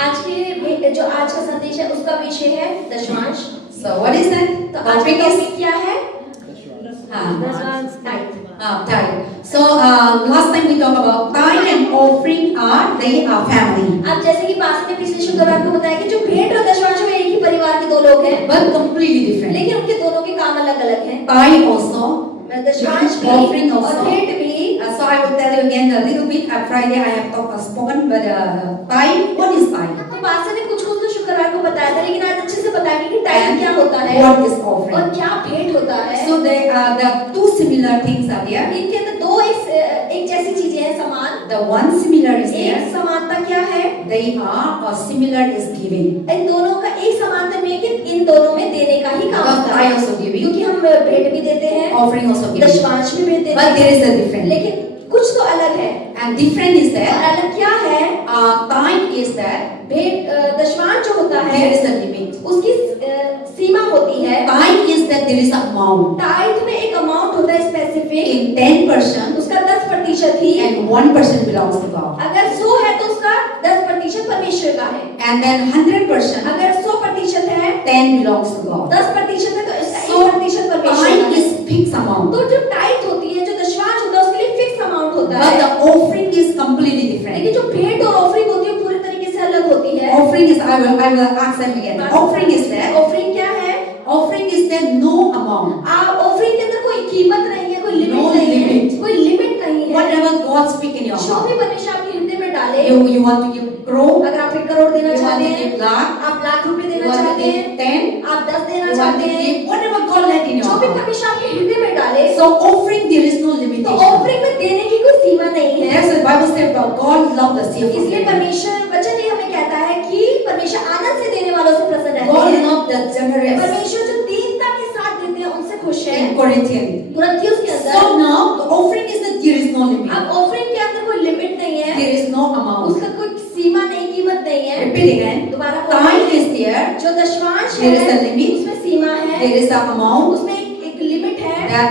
आज का संदेश है उसका विषय है दशमांश। So what is that? तो आज का टॉपिक क्या है? दशमांश tithe. So last time we talked about tithe and offering they are family. अब जैसे कि पास ने पिछले शुक्रवार को बताया कि जो भेंट और दशमांश में एक ही परिवार के दो लोग हैं, But completely different. लेकिन उनके दोनों के काम अलग-अलग हैं। Tithe also. दशमांश भी Offering also. और भेंट भी। So I will tell you again a little bit. Friday I have spoken, but tithe. What is tithe? तो पास ने कुछ तो शुक्रवार को बताया था, लेकिन आज अच्छे से बताएंगे कि टाइम क्या होता है What is offering? और क्या भेंट होता है। So there are two similar things are there. इनके अंदर दो एक जैसी चीजें हैं समान। The one similar is एक there. समानता क्या है? They are similar is giving. इन दोनों का एक समानता में कि इन दोनों में देने का ही काम Because होता I है, also giving. क्योंकि हम भेंट भी देते हैं, Offering also giving. दशमांश भी देते But हैं, there is a difference. लेकिन कुछ तो अलग है। And different is और that अलग क्या है? tithe is that भेंट दशमांश जो होता है there is a limit. उसकी सीमा होती है। Tithe is that there is a amount. Tithe में एक अमाउंट होता है स्पेसिफिक, In 10%, उसका 10% ही, and 1% belongs to God. अगर 100 है तो उसका 10% परमेश्वर का है। And then 100%, अगर 100% है, 10 belongs to God. 10% है तो इसका So 1% परमेश्वर tithe का है। is fixed amount. तो जो टाइथ होती है, जो दशमांश होता है, उसके लिए फिक्स अमाउंट होता But है। the offering is completely different. लेकिन जो भेंट और ऑफरिंग होती है पूरी तरीके से अलग होती है। Offering is I will ask them again. Offering is that offering क्या है? offering is that no amount. Offering के अंदर कोई कीमत नहीं है, कोई लिमिट No नहीं है, limit. कोई लिमिट नहीं है। Whatever God speak in your जो heart. भी परमेश्वर आपके हृदय में डाले, You want to give crore, अगर आप 1 करोड़ देना you want चाहते to हैं, give lakh, आप लाख रुपए you देना want to चाहते हैं, give 10, आप 10 देना you want चाहते to हैं, give whatever God let in your जो भी heart. परमेश्वर आपके हृदय में डाले, So offering there is no तो limitation. ऑफरिंग में देने की कोई सीमा नहीं है। That's the Bible says about God love the cheerful इसलिए giver. परमेश्वर वचन ये हमें कहता है कि परमेश्वर आनंद से देने वालों से प्रसन्न रहते God हैं। love the generous. परमेश्वर जो दीनता के साथ देते हैं उनसे खुश है। In Corinthians. कुरिन्थियों के अंदर So now the offering is that there is no limit. अब ऑफरिंग के अंदर कोई लिमिट नहीं है, There is no amount. उसका कोई सीमा नहीं, कीमत नहीं है। Repeat again. दोबारा Tithe is there. जो दशमांश There is है a limit. उसमें सीमा है, There is an amount. उसमें एक लिमिट है। That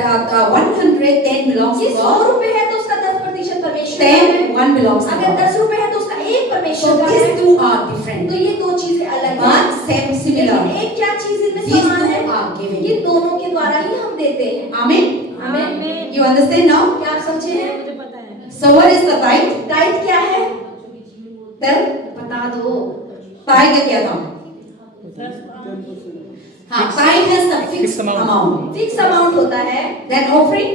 110 belongs ये to 100 God. रुपए है तो उसका 10% परमेश्वर का है। 10, 1 belongs to अगर God. 10 रुपए है तो उसका 1 परमेश्वर So का these है। two are different. तो ये दो चीजें अलग हैं, But same, similar. लेकिन एक क्या चीज इनमें These समान two है? are giving. ये दोनों के द्वारा ही हम देते हैं। Amen. आमीन। You understand now? क्या आप समझे हैं? मुझे पता है। So what is the tithe? Tithe क्या है? Tell. बता दो। Tithe का क्या था? हाँ, tithe has the fixed Fixed amount. amount. Fix amount होता है। Then offering?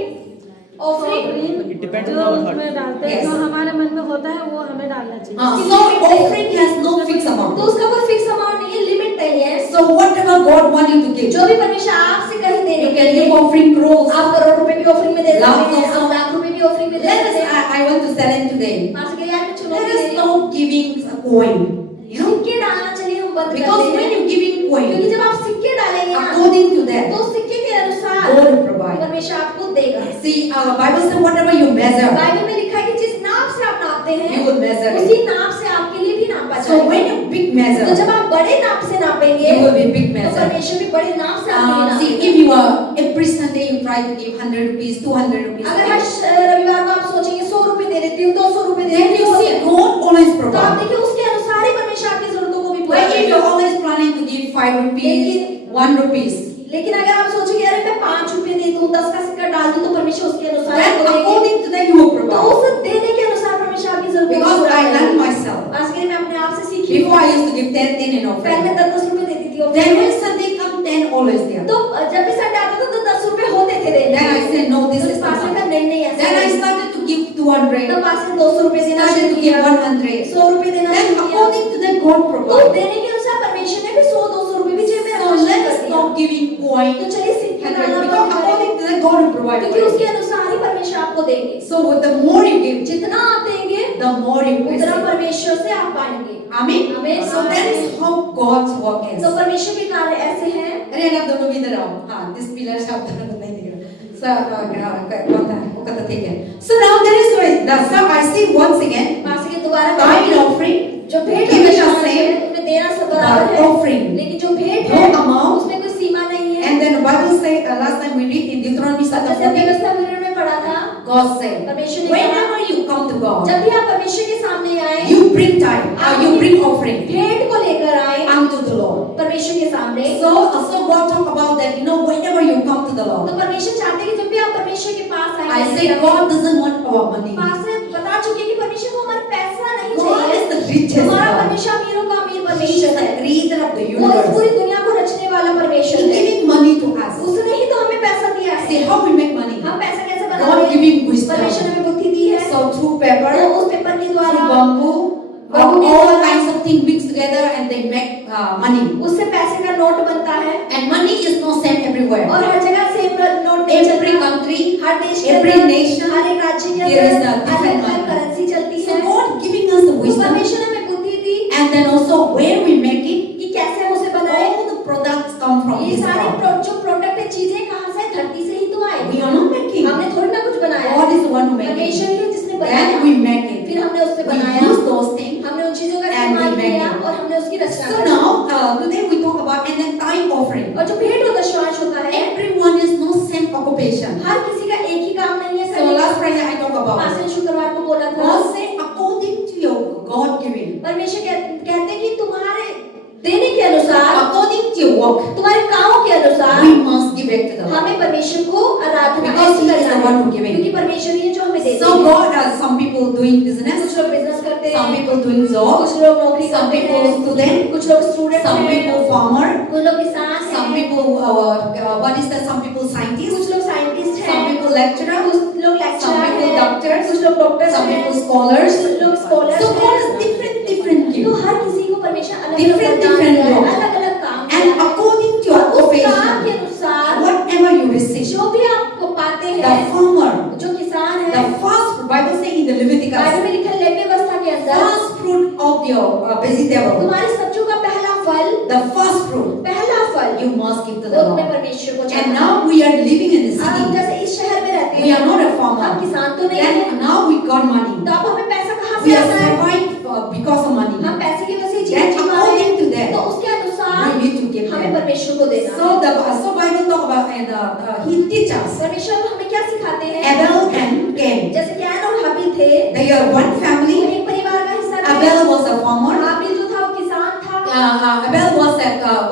Offering It depends जो on our उसमें heart. डालते हैं, Yes. जो हमारे मन में होता है वो हमें डालना चाहिए। हाँ, so offering has no fixed तो amount. उसका कोई फिक्स अमाउंट नहीं है, लिमिट नहीं है। So whatever God wants you to give, जो भी परमेश्वर आपसे कहे देने you के can लिए, give offering crores. आप करोड़ रुपए भी ऑफरिंग में दे सकते लाख हैं, तो आप लाख रुपए भी ऑफरिंग में दे Let us, सकते हैं। I want to challenge today. मास के यार कुछ Let us stop giving a coin. You know, सिक्के डालना चलिए हम बंद कर because दें। when you giving क्योंकि coin, जब आप सिक्के डालेंगे ना, according to that, तो सिक्के के अनुसार God will provide. परमेश्वर आपको देगा। See, Bible says whatever you measure, Bible में लिखा है कि जिस नाप से आप नापते हैं, you will measure उसी it. नाप से आपके लिए भी नापा So जाएगा। when you big तो measure, जब आप बड़े नाप से नापेंगे, you will be big तो measure. परमेश्वर भी बड़े नाप से आपके लिए See, नापेगा। if you are every Sunday you try to give 100 rupees, 200 rupees, अगर हर रविवार को आप सोचेंगे 100 रुपए दे देती हूँ, 200 रुपए दे then देती you हूँ, see God always तो आप provide. देखिए उसके अनुसार ही परमेश्वर आपकी जरूरतों को भी पूरा Like if करेगा। you're always planning to give 5 rupees, 1 rupees, लेकिन अगर आप सोचेंगे अरे मैं 5 रुपए दे दूं, 10 का सिक्का डाल दूं, तो परमेश्वर उसके अनुसार then आपको देंगे। according to that you will तो provide. उस देने के अनुसार परमेश्वर आपकी जरूरतों को Because पूरा I learned करेगा। myself. आज के लिए मैं अपने आप से सीखी। Before I used to give 10 in पहले offering. मैं 10 रुपए देती थी और Then when Sunday come, 10 always there. तो जब भी संडे आता था तो 10 रुपए होते थे देने। Then I said no, this is pass not. में नहीं ऐसा Then I नहीं। started to give 200. तो पास में 200 रुपए देना Started शुरू to किया, give 100. 100 रुपए देना Then शुरू किया। according to that God तो provide. देने के अनुसार परमेश्वर ने भी 100-200 रुपए भी जेब में So रखना let शुरू us कर दिया। stop giving coin. तो चलिए सिक्के 100 डालना because बंद करें, according to that God will provide. क्योंकि for उसके you. अनुसार ही परमेश्वर आपको देंगे। So the more you give, जितना आप देंगे the more you उतना receive. परमेश्वर से आप पाएंगे। Amen. Amen. So that is how God's work is. तो परमेश्वर के कार्य ऐसे हैं। अरे आप दोनों भी इधर आओ। हाँ, this pillar शब्द नहीं दिख रहा। वो कथा ठीक है। So now there is so I see once again. पास के दोबारा Tithe offering. जो भेंट Give it है the same. उसमें देना सब बराबर But है, offering. लेकिन जो भेंट No है amount. उसमें कोई सीमा नहीं है। And then the Bible say last time we read in Deuteronomy जैसे chapter 14. व्यवस्था विवरण में पढ़ा था, God said, परमेश्वर ने कहा, whenever you come to God, जब भी आप परमेश्वर के सामने आए, you bring tithe or you bring offering. भेंट हमने So God talk about that, whenever you come to the तो Lord. परमेश्वर चाहते हैं कि जब भी आप परमेश्वर के पास I आए say God doesn't want our money. पास से बता चुके हैं कि परमेश्वर को हमारा पैसा नहीं God चाहिए is the richest हमारा God. परमेश्वर अमीरों का अमीर He is परमेश्वर the है creator of the वो इस universe. पूरी दुनिया को रचने वाला परमेश्वर He है giving money to us. उसने ही तो हमें पैसा दिया है See how we make money. हम पैसा कैसे God बनाते हैं giving wisdom. परमेश्वर ने हमें बुद्धि दी है So through तो paper, उस पेपर के through द्वारा bamboo, all kinds of things mixed together and they make money. उससे पैसे का नोट बनता है And money is not same everywhere. और हर जगह सेम नोट नहीं Every चलता country, हर देश के every अंदर, nation, हर एक राज्य के there is अंदर a different अलग अलग money. करेंसी चलती So है God giving us the तो wisdom, परमेश्वर ने हमें बुद्धि दी and then also where we make it, कि कैसे हम उसे बनाए all the products come from ये this सारे ground. जो प्रोडक्ट है चीजें कहाँ से धरती से ही तो आए We are not making. हमने थोड़ी ना कुछ बनाया God is the one who makes परमेश्वर it. ही है जिसने बनाया Then we make it. फिर हमने उससे We बनाया use those things. हमने उन चीजों का And we इस्तेमाल make किया it. और हमने उसकी रचना So की now, today we talk about and then tithe offering. और जो भेंट और दशमांश होता है Everyone is no same occupation. हर किसी का एक ही काम नहीं है So last Friday I talk about. पास शुक्रवार को बोला था God say according to your God giving, परमेश्वर कहते हैं कि तुम्हारे देने के अनुसार according to your work, तुम्हारे कामों के अनुसार we must give back to the Lord. हमें परमेश्वर को आराधना Because ऐसी He is करना the है one who giving. क्योंकि परमेश्वर ही है जो हमें देते So हैं God, some people doing business, कुछ लोग बिजनेस करते some हैं people doing job, कुछ लोग नौकरी some करते people हैं student, कुछ लोग स्टूडेंट some हैं people farmer, कुछ लोग किसान some हैं people what is that? Some people scientists, कुछ लोग साइंटिस्ट हैं some people lecturer, कुछ लोग some लेक्चरर people हैं doctors, कुछ लोग डॉक्टर some हैं people scholars. कुछ लोग scholar So God is different तो gift. हर किसी को परमेश्वर अलग Different अलग work. अलग अलग काम And दिया है। according to your उस काम के occupation, अनुसार whatever you receive, जो भी आपको पाते the हैं farmer, जो किसान the है first Bible say in the Bible Leviticus, में लिखा है लेवी व्यवस्था के अंदर first fruit of your vegetable, तुम्हारी सब्जियों का पहला फल the first fruit, पहला फल you must give to वो the तुम्हें Lord. परमेश्वर को And चाहिए now we are living in the अब हम city. जैसे इस शहर में रहते We हैं are not a हम farmer. किसान तो नहीं है Then now we got money. तो अब हमें पैसा कहाँ We से are आता है survived because of money. हम पैसे की वजह से Then जीवन जी पा रहे according to हैं that, तो उसके अनुसार we need to give हमें them. परमेश्वर को देना So Bible talk about and He teach us. परमेश्वर हमें क्या सिखाते हैं Abel and Cain. जैसे कैन और हाबिल थे They are one वो family. एक परिवार का हिस्सा थे Abel was a farmer. हाबिल जो था वो किसान था Abel was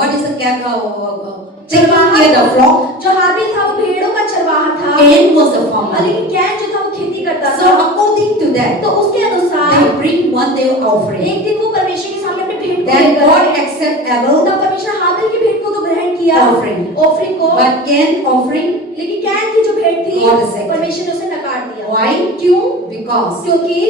what is the taking care of the flock. जो हाबिल था वो भेड़ों का चरवाहा था Cain was a farmer. लेकिन कैन जो था वो खेती करता So था according to that, तो उसके अनुसार they bring one day offering. एक दिन वो परमेश्वर के सामने अपने भेंट को Then लेकर God आए। accept Abel तब परमेश्वर हाबिल की भेंट को तो ग्रहण किया offering. ऑफरिंग को But Cain offering, लेकिन कैन की जो भेंट थी God rejected. परमेश्वर ने उसे नकार दिया why? क्यों Because क्योंकि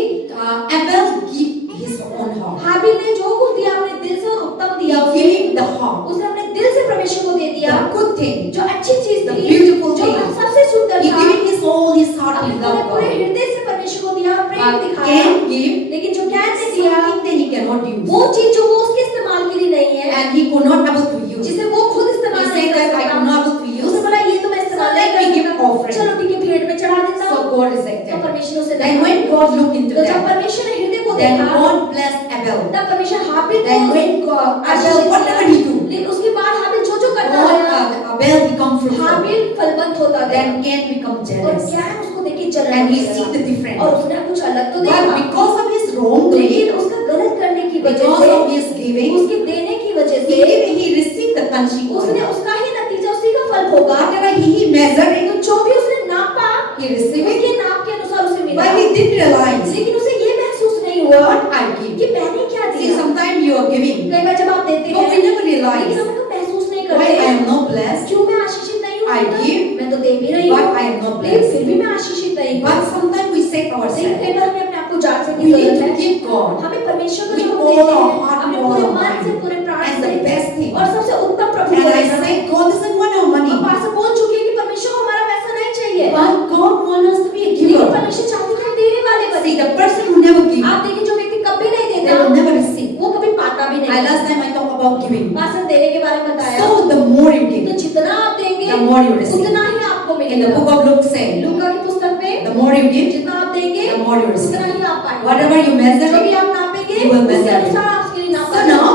Abel give his own heart. हाबिल ने जो कुछ दिया अपने दिल से और उत्तम He दिया उसे gave the heart, उसने अपने दिल से परमेश्वर को दे दिया the good thing. जो अच्छी चीज The थी beautiful जो thing. सबसे सुंदर He था gave his whole his heart. He अपने loved पूरे God. हृदय से परमेश्वर को दिया और प्रेम But दिखाया Cain gave लेकिन जो कैन ने दिया something that he cannot use, वो चीज जो वो उसके इस्तेमाल के लिए नहीं है and he could not able to use. जिसे वो खुद He इस्तेमाल नहीं said कर that I could सकता not able to use. उसने बोला ये तो मैं इस्तेमाल नहीं let me कर give सकता offering. चलो ठीक है भेंट में चढ़ा देता So हूँ God तो rejected. परमेश्वर उसे Then when God looked into तो जब that, परमेश्वर ने हृदय को then देखा God blessed Abel. तब परमेश्वर हाबिल Then को when God, Ashish Abel, whatever he do, लेकिन उसके बाद हाबिल जो जो करता God, है Abel become fruitful. हाबिल फलवंत होता गया Then Cain become और jealous. कैन उसको देख के जलन And he होने see लगा। the difference. और उसने कुछ अलग तो But देखा because of his wrongdoing, लेकिन उसका गलत करने की वजह because से of his giving, उसके देने की वजह से he received the consequence. उसने उसका ही नतीजा उसी का फल भोगा Whatever he measured it, तो जो भी उसने नापा he received it. उसके नाप के अनुसार उसे मिला But he didn't realize लेकिन उसे ये महसूस नहीं हुआ what I give. कि मैंने क्या See, दिया sometimes you are giving, कई बार जब आप देते but हैं we never लेकिन realize हम तो महसूस नहीं why I करते am not blessed. क्यों मैं आशीषित नहीं हूँ I give, मैं तो दे भी रही but हूँ I am not लेकिन blessed. फिर भी मैं आशीषित नहीं हूँ But sometimes we say लेकिन ourselves, कई बार हमें अपने आप को जांचने we की need जरूरत to है give God हमें परमेश्वर को with जब हम all देते our हैं heart, अपने all पूरे our मन से mind, पूरे प्राण and से the best thing. और सबसे उत्तम प्रभु And को I देना say God doesn't want our money, हम पास बोल चुके हैं कि परमेश्वर को हमारा पैसा नहीं चाहिए but God wants us to be a लेकिन giver. परमेश्वर चाहते हैं कि हम देने वाले बने See, the person who never gives, आप देखिए जो व्यक्ति कभी नहीं they देता will never receive. वो कभी पाता भी नहीं Last time I talked about giving. भाषण देने के बारे में बताया So the more you तो give, जितना आप देंगे the more you receive. उतना ही आपको In the मिलेगा book of Luke say, लूका की पुस्तक में the more you give, जितना आप देंगे the more you receive. उतना ही आप पाएंगे Whatever you measure, जो भी आप नापेंगे you will उसके measure it. अनुसार आप उसके लिए नाप So now,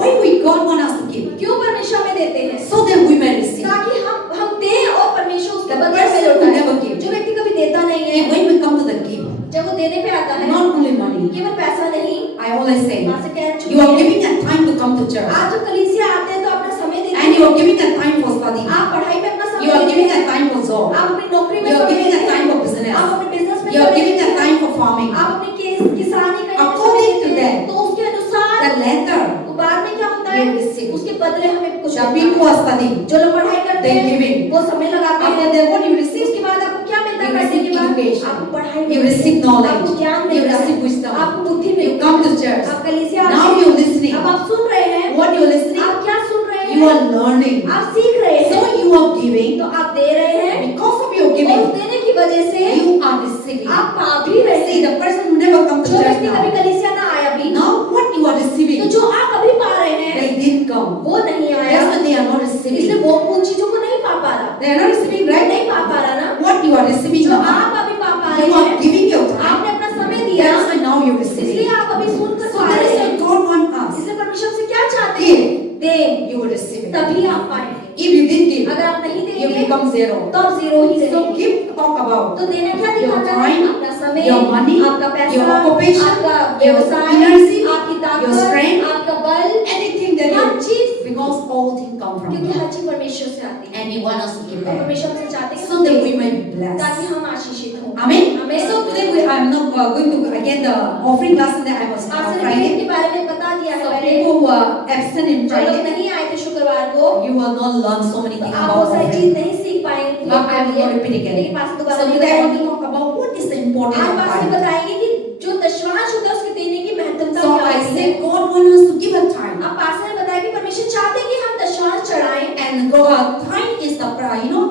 why we God want us to give? क्यों परमेश्वर में देते हैं So that we may receive. ताकि हम दें और परमेश्वर उसके The बदले में person who लौटाए never give. जो व्यक्ति कभी देता नहीं है And when we come to the give, जब वो देने पे आता है not only money, केवल पैसा नहीं I always say, वहाँ से कह चुकी you are है giving a time to come to church. आप जब कलीसिया आते हैं तो अपना समय देते And you are giving a time for study. आप पढ़ाई में अपना You समय are देते giving a हैं, time for job. आप अपनी नौकरी में You are समय giving a देते time हैं, for business. आप अपने बिजनेस में You are समय giving देते a हैं, time for farming. आप अपनी किसानी करने में According समय to देते हैं, that, तो उसके अनुसार The later, तो बाद में क्या होता you है, receive. उसके बदले हमें कुछ the मिलता people है। who are studying, जो लोग पढ़ाई करते they हैं giving. वो समय लगाते After हैं, that, what you receive? उसके बाद आपको क्या मिलता है, You पढ़ने receive के बाद education. आपको पढ़ाई You मिलती है, receive knowledge. आपको ज्ञान You मिलता है, receive wisdom. आपको बुद्धि You मिलती come है, to church. आप कलीसिया Now आते you हैं, listening. अब आप सुन रहे हैं, What you listening? आप क्या सुन रहे You हैं, are learning. आप सीख रहे So हैं, you are giving. तो आप दे रहे हैं, Because of your और giving, देने की वजह से you are receiving. आप पा भी रहे See, हैं। the person who never come to जो church व्यक्ति कभी now, कलीसिया ना आया भी, now what you are तो receiving, जो आप अभी पा रहे हैं they didn't come. वो नहीं आया, That's why they are not इसलिए receiving. वो उन चीजों को नहीं पा रहा, They are not receiving, right? नहीं पा रहा ना। What you are receiving जो now, आप अभी पा रहे you are हैं, giving your time. आपने अपना समय दिया, That's why now you are receiving. इसलिए आप अभी सुनकर So पा that रहे is हैं। what God wants us. इसलिए परमेश्वर से क्या चाहते Give. हैं, दे, You will receive it. तभी आप पाएंगे। If you didn't give, अगर आप नहीं you देंगे become zero. तो आप जीरो ही So रहेंगे। give talk about तो देना क्या your दिखाता है, time, अपना समय, your money, आपका पैसा, your occupation, आपका your व्यवसाय, energy, आपकी your ताकत, strength, आपका बल, anything that हर you, चीज, because all things come from क्योंकि God. हर चीज परमेश्वर से आती है, And He wants us to give और back. परमेश्वर हमसे चाहते हैं कि So हम that दें, we may be blessed. ताकि हम आशीषित हों। Amen. Amen. So today I am not going to again the offering lesson that I was आपसे Friday. के बारे में बता दिया है So पहले, people who are absent in जो लोग Friday, नहीं आए थे शुक्रवार को, you will not learn so many things आप about वो सारी offering. चीज नहीं सीख पाएंगे, But I will not repeat again. लेकिन पास दोबारा So नहीं today I want to बताएंगे। talk about what is the importance आज of पास tithing. बताएंगे कि जो दशमांश होता है उसके देने की महत्वता So क्या I होती है। said God wants us to give a tithe. अब पास ने बताया कि परमेश्वर चाहते हैं कि हम दशमांश चढ़ाएं, And God, tithe is the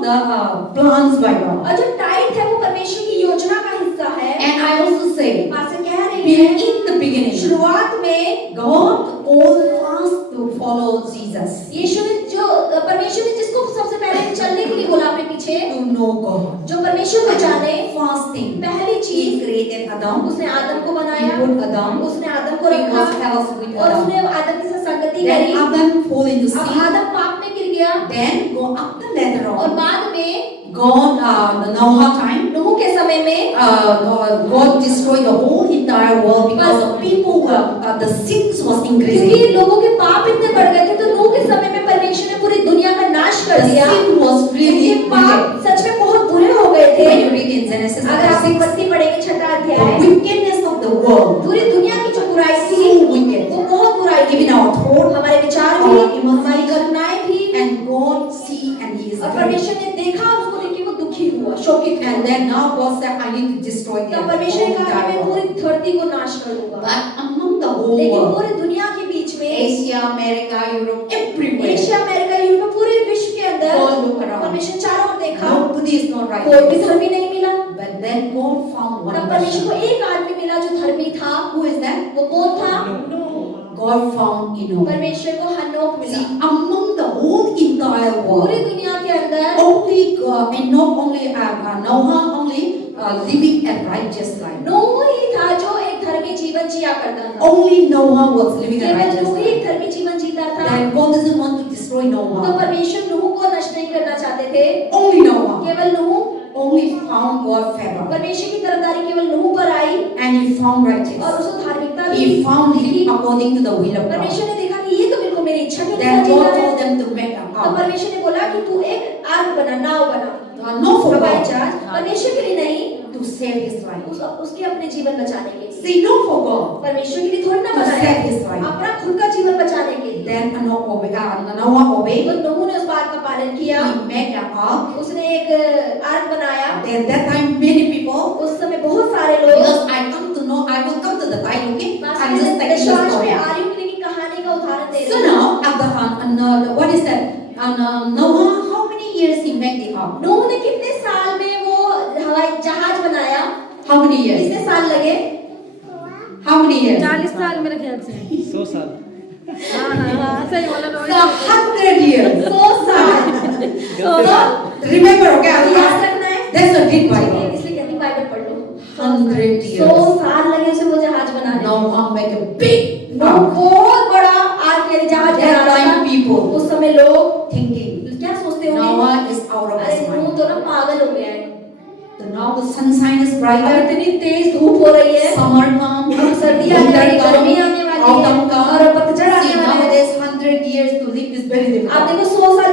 the plans by God. और जो टाइट है वो परमेश्वर की योजना का हिस्सा है। And I also say, पास कह रही है, in the beginning, शुरुआत में God called us to follow Jesus, यीशु ने जो परमेश्वर ने जिसको सबसे पहले चलने के लिए बोला अपने पीछे, to know God. जो परमेश्वर को जाने, Fasting. पहली He चीज created Adam. उसने आदम को He बनाया, put Adam. उसने आदम को He रखा was fellowship with और Adam. उसने आदम के साथ संगति Then करी। Adam fall into अब sin. आदम पाप में गिर गया, Then go up the later और on. बाद में God, the Noah time, नूह के समय में God destroyed the whole entire world because the people were, the sins was क्योंकि increasing. लोगों के पाप इतने बढ़ गए थे, तो नूह के समय में परमेश्वर ने पूरी दुनिया का नाश कर The दिया। sin was really उनके पाप wicked. सच में बहुत बुरे हो गए थे। When you read in Genesis अगर आप chapter 6, उत्पत्ति पढ़ेंगे 6वां the अध्याय, wickedness of the world, पूरी दुनिया की जो बुराई थी so wicked, वो बहुत बुराई थी। even our thought, हमारे विचार our भी, emotions, हमारी कल्पनाएं भी, and God see and He is और grieved. परमेश्वर ने देखा और उसको देख के वो दुखी हुआ, शोकित हुआ। And then now God said, I need to destroy the तब whole परमेश्वर ने कहा कि मैं entire पूरी world. धरती को नाश कर दूंगा। But among the whole लेकिन world, पूरी दुनिया के बीच में, Asia, America, Europe, everywhere, Asia, America, Europe, पूरे विश्व के अंदर God look around. परमेश्वर चारों ओर देखा, Nobody is not कोई भी right. धर्मी नहीं मिला। But then God found one तब परमेश्वर person. को एक आदमी मिला जो धर्मी था। Who is that? वो कौन था? God found Enoch. परमेश्वर को हनोक मिला। See, among the whole entire पूरी world, दुनिया के अंदर only God, and not only Noah only living a righteous life. नूह ही था जो एक धर्मी जीवन जिया करता था। Only Noah was living a केवल righteous नूह ही life. एक धर्मी जीवन जीता था। Then God doesn't want to destroy तो Noah. परमेश्वर नूह को नष्ट नहीं करना चाहते थे। Only Noah. केवल नूह, Only found God favor. परमेश्वर की तरफदारी केवल नूह पर आई And he found और righteous. उसको धार्मिकता भी He found दिखी। him according to the will of God. परमेश्वर ने देखा कि ये तो बिल्कुल मेरी इच्छा के Then अनुसार God जीता है। told them to make an तो ark. परमेश्वर ने बोला कि तू एक आर्क बना, नाव बना, Not for हवाई God. जहाज, परमेश्वर के लिए नहीं, To save his life. उसके अपने जीवन बचाने के लिए। See, not for God. परमेश्वर के लिए थोड़ी ना To बनाया, save his life. अपना खुद का जीवन बचाने के लिए। Then Noah obeyed. तो नूह ने उस बात का पालन किया, He made an ark. उसने एक आर्क बनाया। Then that time many people, उस समय बहुत सारे लोग, because I come to know, I will come to the time, okay? I'm just taking the विश्वास story. में आ रही हूँ लेकिन कहानी का उदाहरण दे So रही हूँ। now, what is that? Noah, how many years he made the ark? नूह ने कितने साल में वो हवाई जहाज बनाया? How many years? कितने साल लगे? How many years? 40 साल मेरे ख्याल से। 100 साल। हाँ सही बोला So 100 years. 100 साल। So remember, okay? याद रखना है। That's a big Bible. इसलिए कहती बाइबल पढ़ लो। 100 years. 100 साल लगे उसे वो जहाज बनाने। Noah make a big वो ark. बहुत बड़ा आर्क यानी जहाज That बनाना time था। people उस समय लोग thinking क्या सोचते होंगे? Noah is out of अरे his नूह mind. तो ना पागल हो गया है। So now the sunshine is अब brighter. इतनी तेज धूप हो रही है, Summer come. अब सर्दी आने वाली, गर्मी आने वाली है, Autumn come. और पतझड़ आने See, वाली है। nowadays 100 years to live is very आप difficult. देखो 100 साल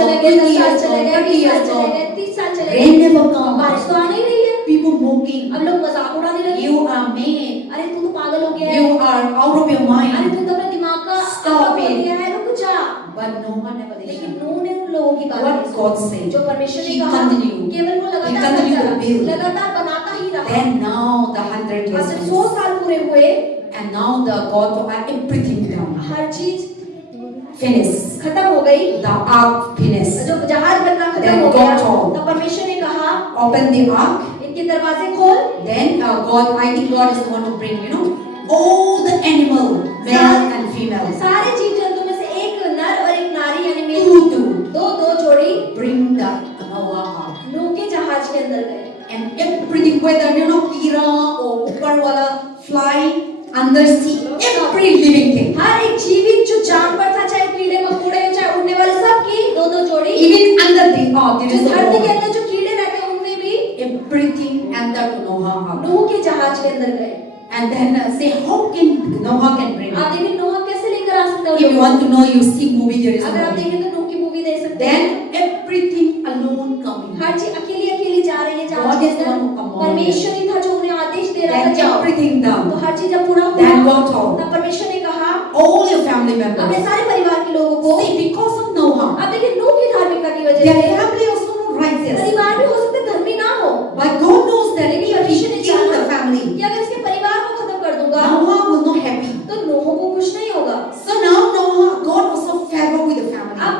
चले गए, 10 साल चले गए, 20 साल चले गए, 30 साल चले Rain गए, never comes. बारिश तो आ नहीं रही है। People mocking. अब लोग मजाक उड़ाने लगे, You are mad. अरे तू तो पागल हो गया है, You are out of your अरे mind. तू तो अपने दिमाग का Stop अवगत हो it. गया है, रुक जा। But Noah never लेकिन listened. नूह ने उन लोगों की बात What नहीं God सुनी। said. जो परमेश्वर ने He कहा, continued. केवल वो He लगातार continued to करता build. रहा, लगातार बनाता ही रहा। Then now the 100 अब years जब passed. 100 साल पूरे हुए, And now the God had everything done. हर चीज Finished. खत्म हो गई, The ark finished. जो जहाज बनना खत्म Then हो God गया, told. तब परमेश्वर ने कहा, Open the ark. इनके दरवाजे खोल। Then God, I think God is the one to bring, all the animal, male and female. सारे जीव जंतु में से एक नर और एक नारी यानी मेल Two. दो जोड़ी Bring the Noah ark. नूह के जहाज के अंदर गए। And everything, whether कीड़ा or ऊपर वाला fly, undersea, every living thing. हर एक जीवित जो जानवर था, चाहे कीड़े मकोड़े चाहे उड़ने वाले, सब की दो जोड़ी। Even under the ark, there जिस is धरती के a अंदर जो कीड़े रहते हैं उनमें भी everything entered Noah ark. नूह के जहाज के अंदर गए। And then say, how can Noah can bring? आप देखें नूह कैसे लेकर आ सकते हो If you लोगों want to know, you see movie, there is को। अगर a आप movie. देखें तो नूह की मूवी देख सकते हैं। Then everything alone coming. हर चीज अकेली जा रही है जहाज God के is the one who अंदर। commanded. परमेश्वर ही था जो उन्हें आदेश दे रहा था, Then जाओ। everything तो done. हर चीज जब पूरा Then हुआ, God told तब परमेश्वर ने कहा all your family अपने members. सारे परिवार के लोगों को, See, because of Noah, अब देखिए नूह की धार्मिकता की वजह their से family also not righteous. परिवार भी हो सकते धर्मी ना हो, But God knows that if परमेश्वर ने he kill the जाना family, कि अगर इसके परिवार को खत्म कर दूंगा Noah will not happy. तो नूह को खुश नहीं होगा। So now Noah, God also favor with the family. अब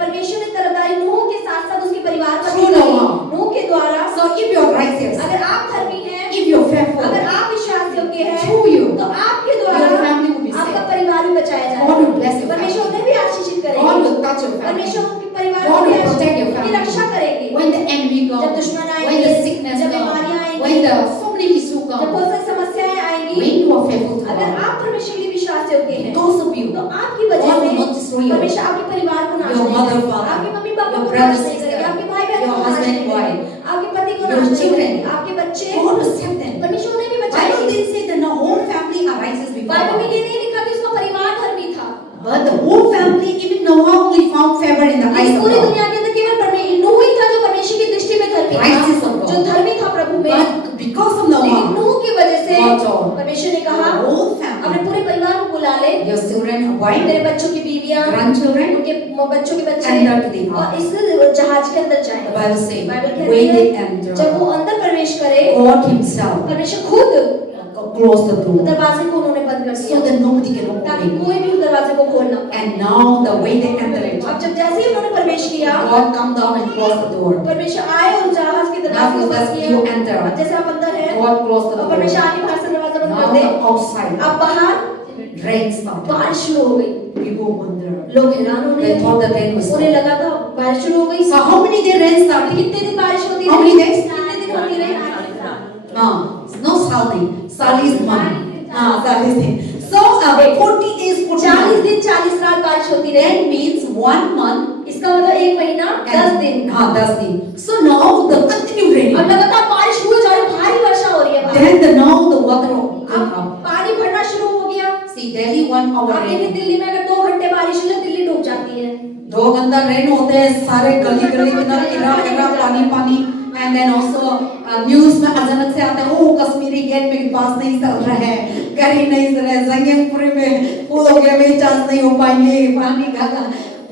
परमेश्वर ने तरफदारी नूह के साथ साथ उसके परिवार पर Through भी करी। Noah. नूह के द्वारा, So if you are righteous, अगर आप धर्मी हैं, if you are faithful, अगर आप विश्वास योग्य हैं, through you, तो आपके द्वारा your family will be आपका saved. परिवार भी बचाया God will जाएगा। bless your परमेश्वर family. उन्हें भी आशीषित God करेंगे, will touch your family. परमेश्वर उनके परिवार God को भी will protect your उनकी रक्षा family. करेंगे। When the enemy जब comes, दुश्मन when आएंगे, the sickness जब comes, बीमारियां आएंगी, when the so many issues जब come, बहुत सारी समस्याएं आएंगी, when you are faithful to अगर God, आप परमेश्वर के लिए विश्वास योग्य हैं, because of you, तो आपकी वजह God will से not destroy you. परमेश्वर आपके परिवार को नाश Your नहीं mother, करेगा, father, आपके मम्मी पापा your को brother, नाश नहीं sister, करेगा, आपके भाई बहन your को नाश husband, नहीं करेगा, wife, आपके पति को your नाश नहीं children. करेगा, आपके बच्चे, God will save them. परमेश्वर उन्हें भी Bible बचाएगा। didn't say that the whole family are righteous before Bible में God. ये नहीं लिखा कि उसका परिवार धर्मी था, But the whole family, even Noah, only found favor in the eyes इस of पूरी God. दुनिया के अंदर केवल नूह ही था जो परमेश्वर की दृष्टि में धर्मी Righteous था, of God. जो धर्मी था प्रभु में। But because of लेकिन Noah, नूह की वजह से God told परमेश्वर ने कहा the whole अपने family, पूरे परिवार को बुला ले, your children, wife, तेरे बच्चों की बीवियां, grandchildren, उनके बच्चों के बच्चे, enter to the ark. और इस जहाज के अंदर जाए। The Bible says, Bible when कहती they है enter, जब वो अंदर प्रवेश करे, God Himself परमेश्वर खुद closed the door दरवाजे को उन्होंने बंद कर so दिया that nobody can ताकि open it. कोई भी उस दरवाजे को खोल ना पाए। And now the way they enter it, अब जब जैसे ही उन्होंने प्रवेश किया, God come down and close the door. परमेश्वर आए और जहाज के दरवाजे को बंद किया। You enter. अब जैसे आप अंदर हैं God closed the और door. परमेश्वर आके बाहर से दरवाजा बंद Now कर दे। the outside, अब बाहर rain started. बारिश शुरू हो गई। People wonder. लोग हैरान होने They लगे, thought the rain was उन्हें stopped. लगा था बारिश शुरू हो गई। So how many days rain started? कितने दिन बारिश होती How रही? many days? कितने दिन होती रही? No Sally. Sally's mom. Sally's name. So 40 days, 40 40 days. दिन 40 रात बारिश होती रही। That means 1 month. इसका मतलब 1 महीना 10 दिन। हाँ 10 दिन. So now the continued raining. अब लगातार बारिश हुई जा रही, भारी वर्षा हो रही है बाहर। Then now the water came अब up. पानी भरना शुरू हो गया। See Delhi 1 hour आप देखिए rain. दिल्ली में अगर 2 घंटे बारिश हो जाए दिल्ली डूब जाती है। 2 घंटा रेन होते हैं, सारे गली गली किनारा पानी and then also न्यूज में अचानक से आता है, ओ कश्मीरी गेट में पास नहीं चल रहा है, गाड़ी नहीं चल रहा है, जंगलपुरी में फुल हो गया, में चांस नहीं हो पाएंगे, पानी का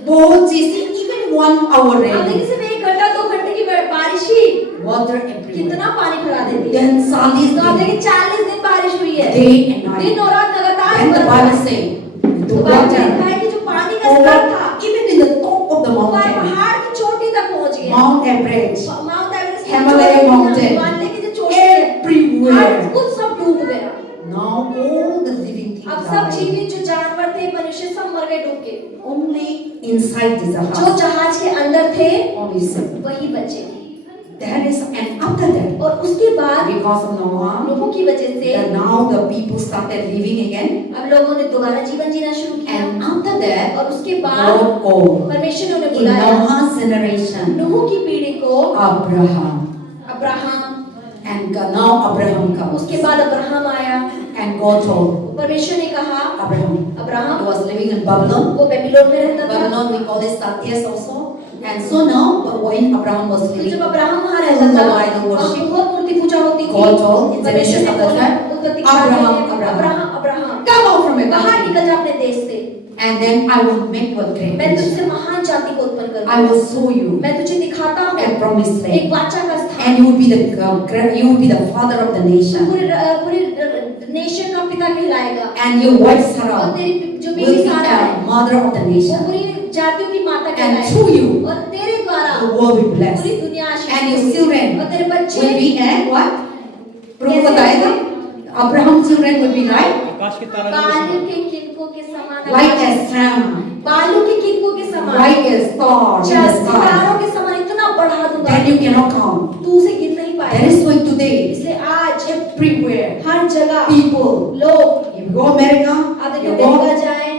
बहुत चीजें, even 1 hour आप rain, देखिए सिर्फ 1 घंटा 2 घंटे की बारिश ही water everywhere. कितना पानी भरा देती है। Then 40 तो आप days, देखिए 40 दिन बारिश हुई है, day and night. दिन और रात लगातार। Then the Bible say the तो बाइबल water लिखा है कि जो पानी का स्तर था even in the top of the वो mountain, पहाड़ की चोटी तक पहुंच गया। Mount Everest, mount Everest, Himalaya mountain, Himalaya की जो चोटी है, everywhere. कुछ सब डूब गया। Now all the living things अब सब died. जीवित जो जानवर थे, मनुष्य सब मर गए डूब के। Only inside the जो house, जहाज के अंदर थे only seven. वही बचे। That is, and after that, और उसके बाद because of Noah, लोगों की वजह से that now the people started living again, अब लोगों ने दोबारा जीवन जीना शुरू किया। and after that, और उसके बाद God called परमेश्वर ने उन्हें in बुलाया Noah's generation नूह की पीढ़ी को Abraham, Abraham, and now Abraham comes, उसके बाद अब्राहम आया। and God told परमेश्वर ने कहा Abraham, he Abraham, was living in Babylon. वो बेबीलोन में रहता था। Babylon we call it Satyas also. And so now, but when Abraham was तो living, जब अब्राहम वहाँ रहता था, वहाँ idol worship, वहाँ बहुत मूर्ति पूजा होती थी। God told in परमेश्वर Genesis ने chapter बोला, 12, उत्पत्ति Abraham, कांड में, Abraham, Abraham, come out from your बाहर country, निकल जा अपने देश से। and then I will make you a great मैं nation. तुझसे महान जाति को उत्पन्न I करूँगा। will show you मैं तुझे दिखाता हूँ a promised एक land, वाचा का स्थान। and you will be the father of the तू nation, पूरे नेशन का पिता कहलाएगा। and your wife और Sarah तेरी जो will बीवी be सारा है, a mother of the वो nation, पूरी जातियों की माता and कहलाएगी। through you और तेरे द्वारा the world will be blessed, पूरी दुनिया आशीषित and your होगी। children और तेरे बच्चे will be a what? प्रभु बताए थे, Abraham's children will be like आकाश के तारा बालू के किनकों के समान, white as sand, बालू के किनकों के समान, white as stars in the sky. सितारों के समान इतना बढ़ा दूंगा, Then you cannot count. तू उसे गिन नहीं That पाएगा। is why today, इसलिए आज everywhere, हर जगह people, लोग, you go America, आप देखिए you अमेरिका go जाएं,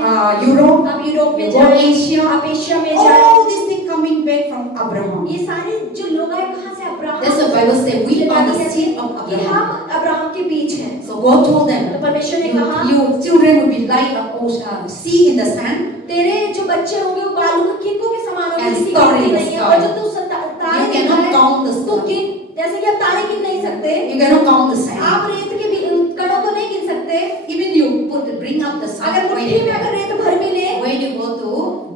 Europe, आप यूरोप में you go जाएं, Asia, आप एशिया में जाएं, all these things coming back from Abraham. ये सारे जो लोग आए कहाँ से? Abraham. That's the Bible says we are the seed of कि Abraham. हम अब्राहम के बीच हैं। So God told तो them, परमेश्वर ने कहा, your children will be like a sea in the sand. तेरे जो बच्चे होंगे वो बालू के किनकों के समान होंगे, And किसी star की in the नहीं है। sky. और जब तू तारे You देखता cannot है, count the तो stars. गिन, जैसे कि आप तारे गिन नहीं सकते, You cannot count the sand. आप रेत के भी कणों को नहीं गिन सकते। Even you bring up the sand. अगर मुट्ठी में अगर रेत भर भी ले, When you go to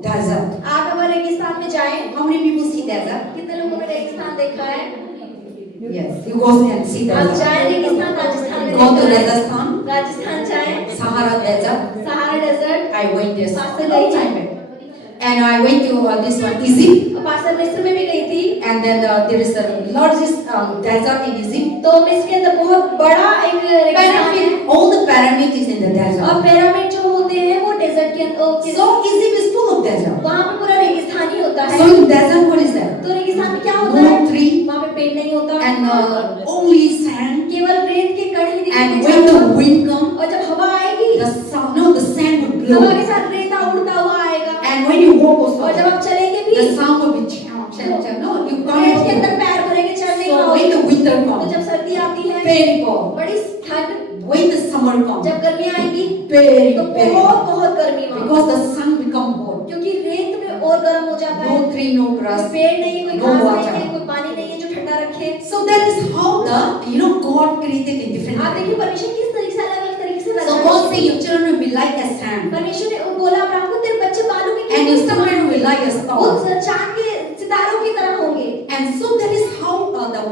desert, आप अगर रेगिस्तान में जाएं, how many people see desert? कितने लोगों ने रेगिस्तान देखा है? Yes, you go and see आप desert. जाएं रेगिस्तान, राजस्थान में Go to देखा है? Rajasthan, राजस्थान जाएं, Sahara desert. Sahara desert, I went there पास से a long गई time back. And I went to this one, Egypt. पास मिस्र में भी गई थी। And then there is the largest desert in Egypt. तो मिस्र के अंदर बहुत बड़ा एक रेगिस्तान है। Pyramid, all the pyramids is in the desert. और पिरामिड जो होते हैं वो डेजर्ट के अंदर, So Egypt is full of desert. वहाँ पे पूरा रेगिस्तान ही होता है। So in desert, what is that? तो रेगिस्तान में क्या होता है? No tree वहाँ पे पेड़ नहीं होता and only sand. केवल रेत के कण ही दिखते And हैं। when the wind comes, और जब हवा आएगी, the sand would blow. हवा के साथ रेता उड़ता हुआ आएगा। And when you walk also, और जब आप चलेंगे भी, the sound will be cham, cham, cham. No, you पेड़ के अंदर can't. पैर भरेंगे, चल नहीं So when पाओगे। the winter तो comes, जब सर्दी आती है, very cold. बड़ी ठंड, When the summer comes, जब गर्मी आएगी, very, तो very. बहुत बहुत गर्मी वहाँ। Because the sun become hot. क्योंकि रेत में और गर्म हो जाता है। No tree, no कोई grass. पेड़ नहीं है, कोई No घास water. नहीं है, कोई पानी नहीं है जो ठंडा रखे। So that is how God created in different आप ways. देखिए परमेश्वर किस तरीके से अलग-अलग तरीके से So रचा God है। said your children will be like a sand, परमेश्वर ने बोला अब्राहम को, तेरे बच्चे बालू के and your किनके समान children will be होंगे, like a वो star. चांद के सितारों की तरह होंगे। And so that is how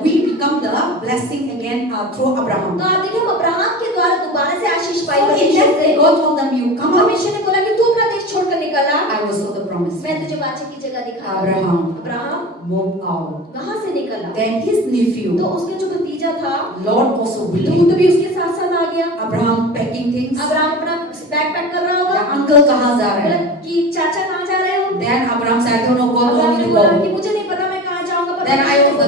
we become the blessing again through Abraham. तो आप देखिए हम अब्राहम के द्वारा दोबारा से आशीष पाई So in परमेश्वर that से। God told them, you come out, परमेश्वर ने बोला कि तू अपना देश छोड़कर निकल आ, I will show the promise. मैं तुझे वाचा की जगह दिखाऊंगा। Abraham Abraham moved out. वहां से निकला। Then his nephew, तो उसका जो भतीजा था, Lot also लूत believed. भी उसके साथ साथ आ गया। Abraham packing things. अब्राहम अपना बैग पैक कर रहा The होगा, uncle कहाँ जा रहा बोला है? कि चाचा कहाँ जा रहे हो? Then Abraham said, I don't know, God Abraham told ने me to बोला कि go. मुझे नहीं पता मैं कहाँ जाऊंगा, पर Then I also,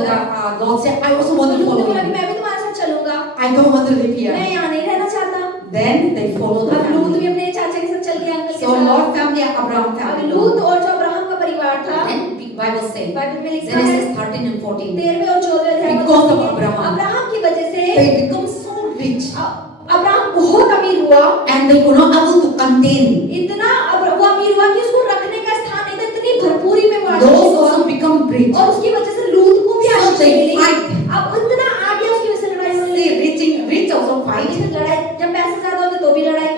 Lord said, I also want to लूत ने follow बोला कि you. मैं भी तुम्हारे साथ चलूंगा, I don't want to live मैं here. यहाँ नहीं रहना चाहता। Then they followed the अब लूत family. भी अपने चाचा के साथ चल गया, अंकल के So साथ। Lot family and Abraham अब family. लूत और जो अब्राहम का परिवार था, Then the Bible says, Bible में लिखा है Genesis 13 and 14, 13वें और 14वें अध्याय में Because of लिखा है, Abraham. अब्राहम की वजह से they become so rich Abraham बहुत अमीर हुआ। and they could not able to contain. इतना वो अमीर हुआ कि उसको रखने का स्थान नहीं था, इतनी भरपूरी में वो Those आशीष हुआ। also become rich. और उसकी वजह से लूत को भी So Ashish they milli. fight. अब इतना आ गया उसकी वजह से लड़ाई होने See, लगी। rich also अब fight. इसमें लड़ाई, जब पैसे ज्यादा होते तो भी लड़ाई।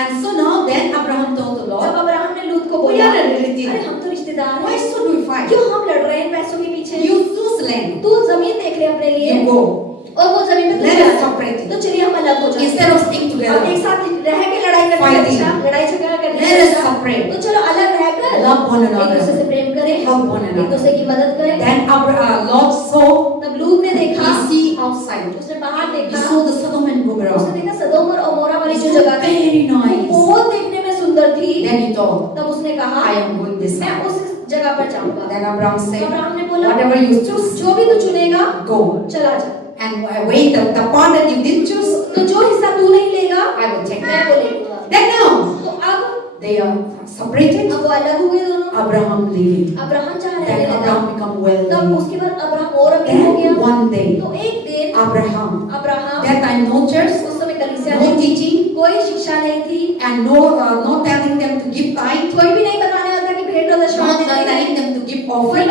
And so now then Abraham told the तब Lord, अब्राहम ने लूत को We बोला, are a relative. अरे हम तो रिश्तेदार why हैं, should we fight? क्यों हम लड़ रहे हैं पैसों के पीछे? You choose land. तू जमीन देख ले अपने लिए You go. और वो जमीन पे Let तू us जा। separate. तो चलिए हम अलग हो जाते Instead of staying अब together, एक साथ रह के लड़ाई करने Fighting. से अच्छा, लड़ाई झगड़ा करने Let से us अच्छा, separate. तो चलो अलग रहकर Love one एक दूसरे से another. प्रेम करें, Help one एक another. दूसरे की मदद करें। Then Lot saw, तब लूत ने देखा, he see outside. उसने बाहर He देखा, saw the Sodom and उसने Gomorrah. देखा सदोम और अमोरा वाली जो It's जगह थी, very nice. वो बहुत देखने में सुंदर थी। Then he thought, तब उसने कहा, I am going this मैं way. उस जगह पर जाऊंगा। Then Abraham said, अब्राहम ने बोला, whatever you choose, जो भी तू चुनेगा go. चला जा। And wait, the part that you didn't choose, तो जो हिस्सा तू नहीं लेगा I will take मैं it. वो लेगा। Then now, तो अब they are separated. वो अलग हुए दोनों। Abraham living. अब्राहम जहाँ रहने Then लगा, Abraham become तब wealthy. उसके बाद अब्राहम और अमीर हो Then गया। one day, तो एक दिन Abraham, Abraham, that time no church, उस समय कलीसिया no नहीं थी, teaching, कोई शिक्षा नहीं थी, and no telling them to give tithe, कोई भी नहीं बताने वाला था कि भेंट और दशमांश not देते हैं, telling them to give कोई offering.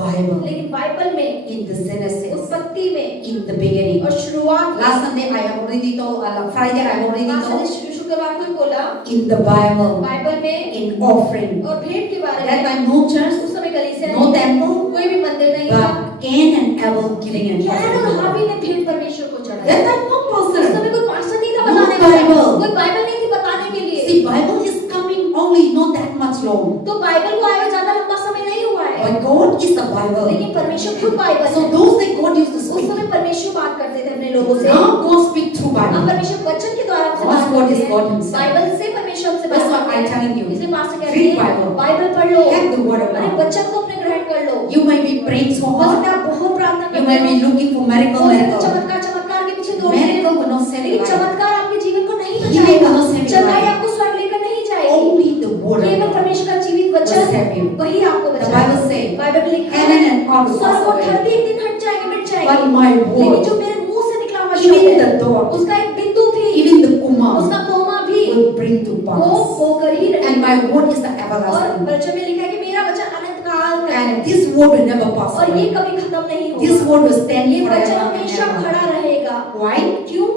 Bible, लेकिन बाइबल में, in the Genesis, उत्पत्ति में in the beginning. और शुरुआत में, Last Sunday I have already told, Friday I have already told, शुक्रवार को बोला in the Bible, बाइबल में in offering. और भेंट के बारे That में। time no church, उस समय कलीसिया no temple, कोई भी मंदिर नहीं था। but Cain and Abel giving an can और offering. हाबिल ने भेंट परमेश्वर को That चढ़ाई। time no उस pastor. समय कोई पास्टर नहीं था No बताने Bible. वाला, कोई बाइबल नहीं थी बताने के लिए। See, Bible is coming only not that much long. तो बाइबल को आए हुए ज्यादा लंबा समय नहीं हुआ है, But God is the Bible. लेकिन परमेश्वर खुद बाइबल So है। those that God used to उस speak. समय परमेश्वर बात करते थे अपने लोगों से। Now God speak through अब Bible. परमेश्वर वचन के द्वारा हमसे God's बात word करते is God हैं। himself. बाइबल से परमेश्वर हमसे बात That's what करते I'm हैं। telling you. इसलिए पास्टर कहते Read हैं Bible. बाइबल पढ़ लो, Have the word of अरे God. वचन को अपने ग्रहण कर लो। You may be praying so हो सकता hard. है आप बहुत प्रार्थना You करते may be हो, looking for miracle, हो सकता है miracle. चमत्कार के पीछे दौड़ रहे Miracle हो, will not save लेकिन your life. चमत्कार आपके जीवन को नहीं Healing will not बचाएगा, save your चंगाई life. आपको स्वर्ग लेकर नहीं जाएगी। Only the word of केवल God. परमेश्वर का जीवित will वचन save you. वही आपको The बचाएगा। Bible says, बाइबल में लिखा heaven है and earth will स्वर्ग pass और away, धरती एक दिन हट जाएंगे, मिट but जाएंगे, my लेकिन word, जो मेरे मुंह से निकला हुआ even शब्द the है, dot, उसका एक बिंदु भी, even the comma उसका कोमा भी will bring to वो pass. होकर ही And रहेगा। my word is the और everlasting. वचन में लिखा है कि मेरा वचन अनंत काल का है And this word will never pass और ये away. कभी खत्म नहीं This होगा। word will stand ये वचन forever and हमेशा ever. खड़ा रहेगा। Why? क्यों?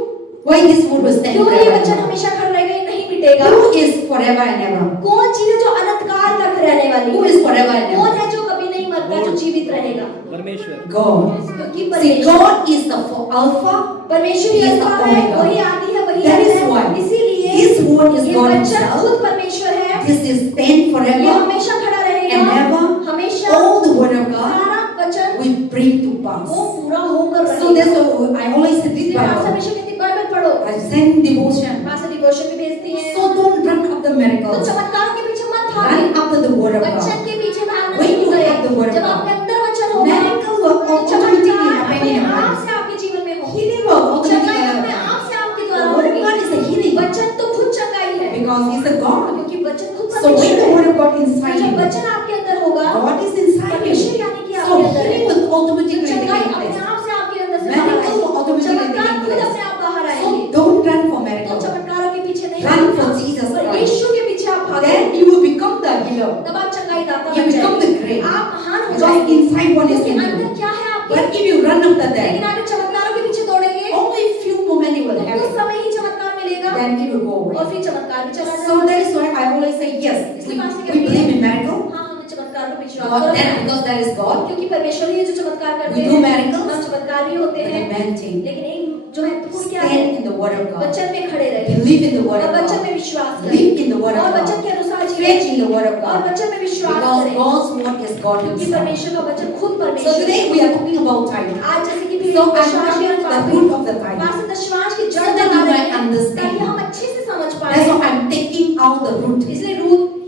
Why this word will stand क्यों ये forever वचन and ever? हमेशा खड़ा रहेगा, ये नहीं मिटेगा? Who is forever and ever? कौन चीज है जो अनंत काल तक रहने वाली Who है? is forever and कौन ever? है जो कभी नहीं मरता, जो जीवित रहेगा? परमेश्वर। God. क्योंकि See, परमेश्वर God is the Alpha. परमेश्वर He is he the alpha है, Omega. वही आदि है, वही That अंत is है। why इसीलिए this word is ये God वचन himself. खुद परमेश्वर है, This is stand ये forever हमेशा खड़ा and रहेगा, ever. हमेशा All the word of God सारा वचन will bring to वो pass. पूरा होकर So that's रहेगा। why I always say this इसलिए पास्टर Bible. हमेशा कहती है, बाइबल पढ़ो। I send devotion. Pastor devotion भी भेजती है। So don't run after तो miracles. चमत्कारों के पीछे मत भागो, Run after the word of वचन God. के पीछे भागना When नहीं you है। have the word of जब God, आपके अंदर वचन होगा, Miracle will तो automatically चमत्कार happen अपने in your आप life. से आपके जीवन में होगी। Healing will चंगाई automatically अपने happen. आप से आपके The द्वारा word of होगी। God is a healing वचन तो खुद चंगाई है, because He's a God. क्योंकि वचन खुद So when परमेश्वर the है। word of God तो inside जब you, वचन आपके अंदर होगा, God is inside परमेश्वर you. यानी कि So आपके अंदर है। healing will तो automatically चंगाई take अपने place. आप से आपके अंदर से Miracle बाहर will आएगी। automatically चमत्कार take खुद place. अपने आप बाहर So आएंगे। don't run for तो miracle. चमत्कारों के पीछे नहीं Run भागना, for Jesus पर Christ. यीशु के पीछे आप भागो। Then you will become the healer. तब आप चंगाई दाता You बन become जाएंगे। the great. आप महान हो Because जाएंगे। inside one is क्योंकि in अंदर you. क्या है आपके? But if you run after that, लेकिन अगर चमत्कारों के पीछे दौड़ेंगे, only few moments you will तो have उस it. समय ही चमत्कार मिलेगा Then it will go और away. फिर चमत्कार भी चला So जाएगा। that is why I always say yes. इसलिए पास्टर We कहती believe है, in miracle. हाँ हमें चमत्कार पर विश्वास God, करो। then because that is God. क्योंकि परमेश्वर ही है जो चमत्कार करते We हैं। do miracles. हम चमत्कार भी होते But हैं, the main thing, लेकिन एक जो है पूर्ण क्या है? stand in the word of God. वचन में खड़े रहे, Believe in the word और of वचन God. में विश्वास Live करें, in the word of और God. वचन के अनुसार Faith in जिए, the word of और God. वचन में विश्वास Because करें, God's word is God क्योंकि Himself. परमेश्वर का वचन खुद So परमेश्वर today है। we are talking about tithing. आज जैसे कि So I'm दशमांश coming की to the बात root हुई, of the tithing. वहाँ से दशमांश की जड़ So that बता you रहे might हैं, understand. ताकि हम अच्छे से समझ That's पाए। why I'm taking out the root. इसलिए रूत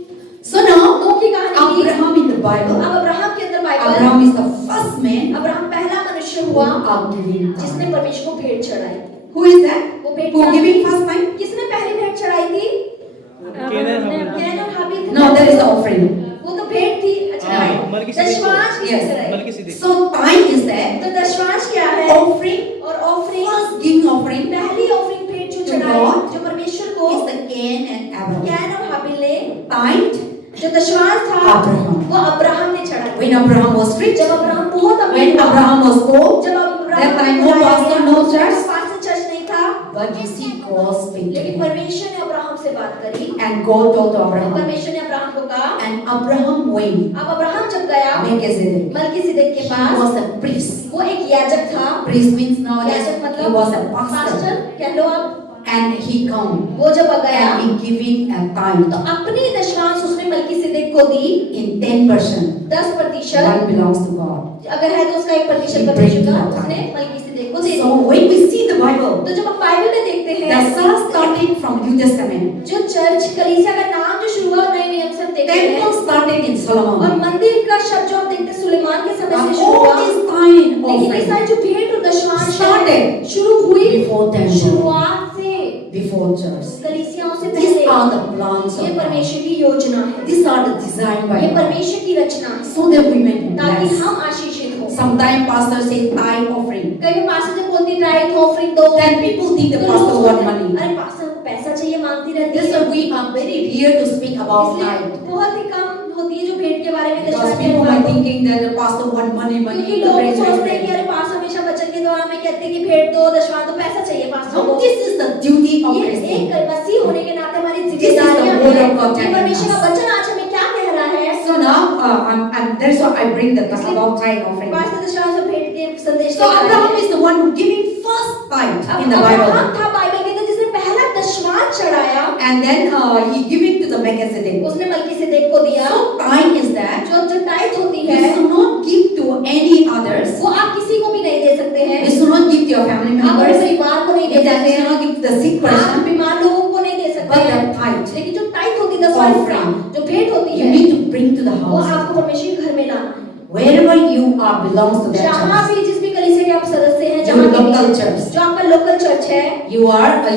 So now, नूह की कहानी की। Abraham in the Bible, अब अब्राहम के अंदर Bible, Abraham is the first man Abraham पहला मनुष्य who हुआ are giving जिसने tithe. परमेश्वर को भेंट चढ़ाई। Who is that? वो भेंट Who क्या giving थी? first time? किसने पहली भेंट चढ़ाई थी? कैन और हाबिल थे। No, that is the offering. वो तो भेंट थी। अच्छा, हाँ, मलकीसेदेक को। दशमांश किसने Yes. चढ़ाई? Melchizedek. So tithe is that तो दशमांश क्या है? offering, और ऑफरिंग, first giving offering पहली ऑफरिंग भेंट जो To चढ़ाई, God जो परमेश्वर को is the Cain and Abel. Can और हाबिल ने, Tithe जो दशमांश था Abraham. वो अब्राहम ने चढ़ाई। When Abraham was rich, जब अब्राहम बहुत when अमीर हुआ, Abraham was poor, जब अब्राहम that time no बुलाया pastor, गया, no church. पास्टर चर्च नहीं था, But you see God speak to लेकिन him. परमेश्वर ने अब्राहम से बात करी। And God told to Abraham. परमेश्वर ने अब्राहम को कहा, And Abraham went. अब अब्राहम जब गया Melchizedek. मलकीसेदेक के He pass, was a priest. वो एक याजक था। Priest means nowadays याजक he मतलब was a pastor. पास्टर कह लो आप। And he come वो जब गया and he giving a tithe तो अपनी दशमांश उसने मलकीसेदेक को दी, in 10%. 10%। One belongs to God. अगर है तो उसका 1% He परमेश्वर का, brings उसने मलकीसेदेक को दे So दिया। when we see the Bible, तो जब हम बाइबल में देखते the हैं, church started from New Testament. जो चर्च कलीसिया का नाम जो शुरू हुआ नए नियम से हम देखते हैं, Temple started in और Solomon. मंदिर का शब्द जो हम देखते हैं सुलेमान के समय But से शुरू all हुआ, this time लेकिन ये offering सारी जो भेंट और दशमांश started शुरू हुई before temple, शुरुआत से before church. कलीसियाओं से These पहले। are the plans ये of God. परमेश्वर की योजना है, These are the design by ये God. परमेश्वर की रचना है, So that we may be ताकि blessed. हम आशीषित हो। Sometimes pastor say tithe offering. कई बार पास्टर जब बोलती है टाइथ ऑफरिंग दो, Then people think the तो लोग pastor सोचते want हैं, money. अरे पास्टर को पैसा चाहिए मांगती रहती That's है। why we are very rare to speak about इसलिए tithe. बहुत ही कम होती होती है जो भेंट के बारे में Because दशवां के people are अनुसार। thinking that the pastor want money, क्योंकि money. लोग pray, pray, सोचते हैं कि pray. अरे पास्टर हमेशा वचन के दौरान में कहते हैं कि भेंट दो दशवां दो, पैसा चाहिए पास्टर So को। this is the duty of ये Christian. एक मसीह होने के नाते हमारी This is the जिम्मेदारियां word हैं of God कि telling परमेश्वर का us. वचन आज हमें क्या कह रहा है। So now, that's why I bring the about tithe offering. Pastor दशवां से भेंट के संदेश So लेकर आए Abraham हैं। is the one who giving first tithe अब in the अब्राहम Bible, था बाइबल के अंदर जिसने पहला दशवां चढ़ाया, and then he giving to the Melchizedek. उसने मलकीसेदेक को दिया। So tithe is that जो टाइथ होती you है should not give to any others. वो आप किसी को भी नहीं दे सकते हैं। You should not give to your family आप अपने members. परिवार को नहीं दे You सकते should हैं। not give to the sick आप person. बीमार लोगों को नहीं दे सकते But हैं। the tithe, लेकिन जो टाइथ होती है दसवां हिस्सा, जो भेंट होती you है, need to bring to the वो house. आपको परमेश्वर के घर में लाना है। Wherever you are belongs to that जहाँ church. भी जिस भी कलीसिया के आप सदस्य हैं, Your जहाँ भी local church. जो आपका लोकल चर्च है, You are the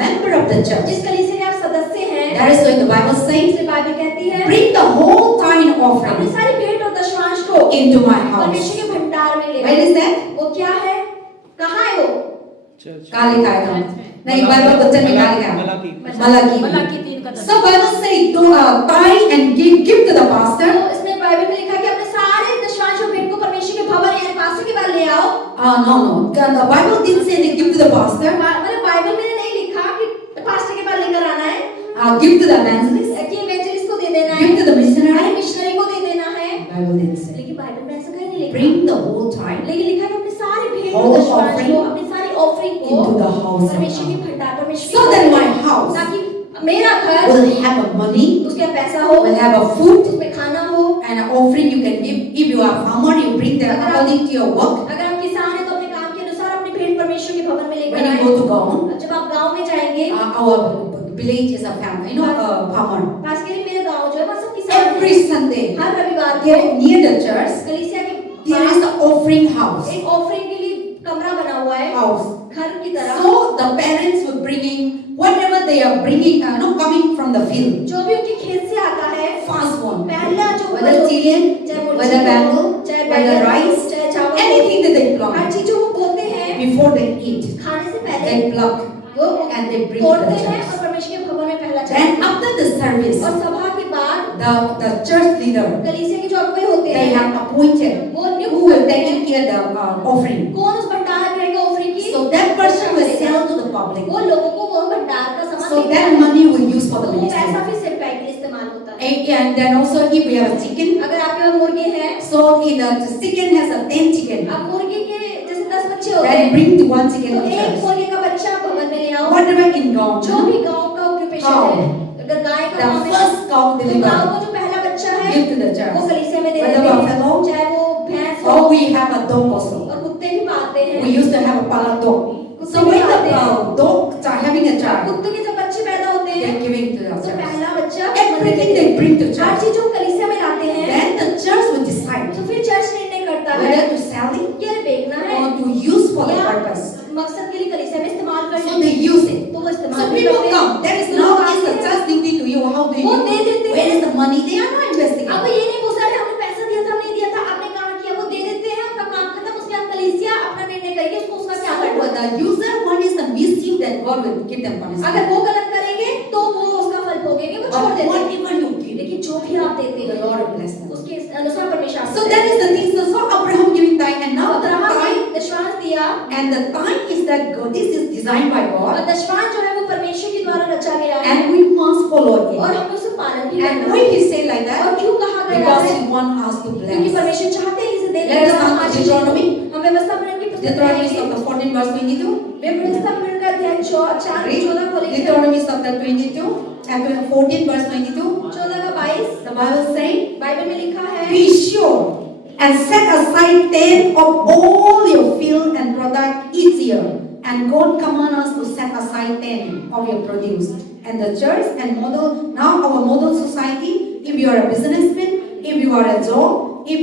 member of the church. जिस कलीसिया के आप सदस्य हैं, That is why the Bible says, इसलिए बाइबल कहती है bring the whole tithe अपनी offering सारी भेंट और दशवांश को into my house. परमेश्वर के भंडार में ले Where is that? वो क्या है, कहाँ है वो? कहाँ लिखा है ना? नहीं, बाइबल वचन में कहाँ लिखा है? मलाकी मलाकी। 3 का 10। So Bible says to tithe and give to the pastor. तो इसमें बाइबल में लिखा है कि अपने सारे दशवांश और भेंट को परमेश्वर के भवन यानी पास्टर के पास ले आओ। No. The Bible didn't say they give to the pastor. मतलब बाइबल में नहीं लिखा कि पास्टर के पास लेकर आना है, Give to the evangelist. कि इवेंजलिस्ट को दे देना है, Give to the missionary. Missionary को दे देना है। Bible didn't say. लेकिन बाइबल में ऐसा कहीं नहीं लिखा। Bring the whole tithe लेकिन लिखा है कि अपने सारे भेंट Whole और दशवांश offering को, अपनी सारी ऑफरिंग को into the house of परमेश्वर के God. भंडार, परमेश्वर So के that घर my में, house ताकि मेरा घर will have a money, उसके पैसा हो, will have a food, उसमें खाना हो। and an offering you can give. If you are a farmer, you bring them according to your work. अगर आप किसान हैं तो अपने काम के अनुसार अपनी भेंट परमेश्वर के भवन में लेकर When you आए। go to Gaon, जब आप गांव में जाएंगे, our village is a family, farmer. खास करके मेरे गांव जो है वहाँ सब किसान Every हैं। Sunday, हर रविवार there को near the church, कलीसिया के there is the offering house. एक ऑफरिंग के लिए कमरा बना हुआ है, House. घर की तरह। So the parents would bringing whatever they are bringing, coming from the field. जो भी उनके खेत से आता है, Fast one. पहला जो Whether cereal, चाहे मुर्गी whether हो, bamboo, चाहे whether बैंगन, rice, चाहे चावल, anything that they her plant, चीज जो वो बोते हैं before they eat, खाने से पहले they pluck वो and they bring to तोड़ते the हैं church. और परमेश्वर के भवन में पहला Then चढ़ाते after the service, हैं। और सभा के बाद the church leader, कलीसिया के जो अगुवे होते they हैं have appointed वो नियुक्त who will करते take हैं care the offering. कौन उस भंडार में रहेगा ऑफरिंग की। So that person will sell to the public. वो लोगों को वो भंडार का सामान So देता that है। money will use for तो the वो पैसा ministry. फिर सेवकाई के लिए इस्तेमाल होता है। And then also if we have a chicken, अगर आपके पास मुर्गे हैं, so if the chicken has a 10 chicken, अब मुर्गे के जैसे 10 बच्चे होते then हैं, bring to one तो chicken to एक church. मुर्गे का बच्चा भवन में ले आओ। Whatever in Gaon, जो भी गांव का ऑक्यूपेशन Cow. है, अगर गाय का the काम है, first cow तो गांव delivered, को जो पहला बच्चा है give to the वो church. कलीसिया में दे Whether देते हैं, buffalo, चाहे वो भैंस हो or we have a dog also. और कुत्ते भी पालते हैं। We used to have a pala dog. So when the dogs are having a child, कुत्ते के जब बच्चे पैदा होते हैं they're giving to the तो church. पहला बच्चा Everything they bring to her church. चीज जो कलीसिया में लाते हैं, Then the church will decide तो फिर चर्च निर्णय करता है whether to sell it कि अरे बेचना है or to use for the या purpose. मकसद के लिए कलीसिया में इस्तेमाल So करना they है, use it. तो वो इस्तेमाल So भी people करते हैं। come. There is तो now लोग is the आते हैं, church duty to you. How do you? वो दे देते Where हैं। is the money? They are not investing. अब ये नहीं पूछा रहे हमने पैसा दिया था हमने दिया था आपने काम किया, वो दे देते हैं, उनका काम खत्म, उसके बाद कलीसिया अपना निर्णय करेगी उसको उसका क्या करना है। The user one is the misuse that God will give them punishment. अगर वो गलत करेंगे तो वो उसका फल भोगेंगे, वो छोड़ But देते हैं। whatever you give, लेकिन जो भी आप देते the हैं Lord will bless them. उसके अनुसार परमेश्वर आपको So देता that है। is the thing. So Abraham giving tithe, and now the Abraham tithe, ने दशवांश दिया and the tithe is that God. This is designed by और God, दशवांश जो है वो परमेश्वर के द्वारा रचा गया है and we must follow और it. हमें उसका पालन भी And करना why है। he say like और that? क्यों कहा गया Because है? he want us to क्योंकि bless. परमेश्वर चाहते हैं इसे देने Let us का come to आशीष। Deuteronomy. हम व्यवस्था में की पुस्तक Deuteronomy पढ़ेंगे। chapter 14 verse 22. व्यवस्था में का अध्याय 4 Read 14 खोलेंगे। Deuteronomy chapter 22 and 14 verse 22. 14 का 22 The Bible saying, बाइबल में लिखा है be sure and set aside 10 of all your field and product each year. And God command us to set aside 10 of your produce. And the church and model, now our model society, if you are a businessman, if you are a job, if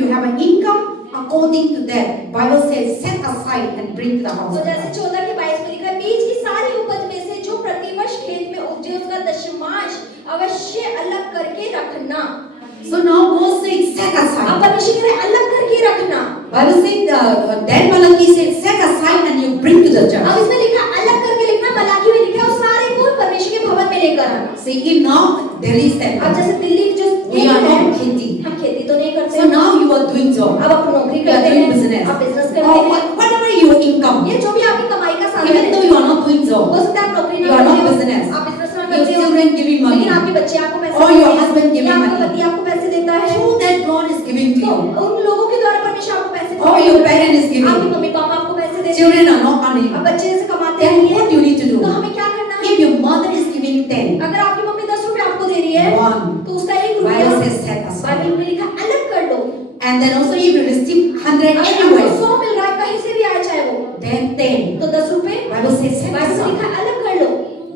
you have an income, according to that, Bible says set aside and bring to the house. तो of जैसे God. 14 के 22 में लिखा है बीज की सारी उपज में से जो प्रतिवर्ष खेत में उपजे उसका दशमांश अवश्य अलग करके रखना। So now God says set अब aside. परमेश्वर कह रहे हैं अलग करके रखना। Bible says then Malachi said set aside and you bring to the church. अब इसमें लिखा अलग करके लिखना, मलाकी में लिखा है उस सारे को परमेश्वर के भवन में लेकर बनाना। See, if now Delhi अब center, जैसे दिल्ली जो we are है, not खेती. हम खेती तो नहीं करते। So now you are doing job. अब आप नौकरी You are करते doing हैं, business. आप बिजनेस Or करते हैं, whatever your income. ये जो भी आपकी कमाई का साधन Even है, though you are not doing हो job, सकता है आप नौकरी you ना are not करते हो, business. आप बिजनेस ना Your करते हो, children giving money. लेकिन आपके बच्चे आपको पैसे Or देते your हैं, husband giving या आपका money. पति आपको पैसे देता है, Through that God is giving to तो you. उन लोगों के द्वारा परमेश्वर आपको पैसे Or your parent is giving. आपके मम्मी पापा आपको पैसे देते हैं, Children are not earning. अब बच्चे जैसे कमाते Then हैं, what you need to तो do? हमें क्या करना है? If your mother is giving 10, अगर आपकी मम्मी 10 रुपए आपको दे रही है, 1, तो उसका 1 रुपया Bible says set aside. Bible में लिखा अलग कर लो। And then also if you receive 100 अगर आपको anywhere, 100 मिल रहा है कहीं से भी आए चाहे वो, then 10. तो 10 रुपए Bible says set बाइबल में aside. लिखा अलग कर लो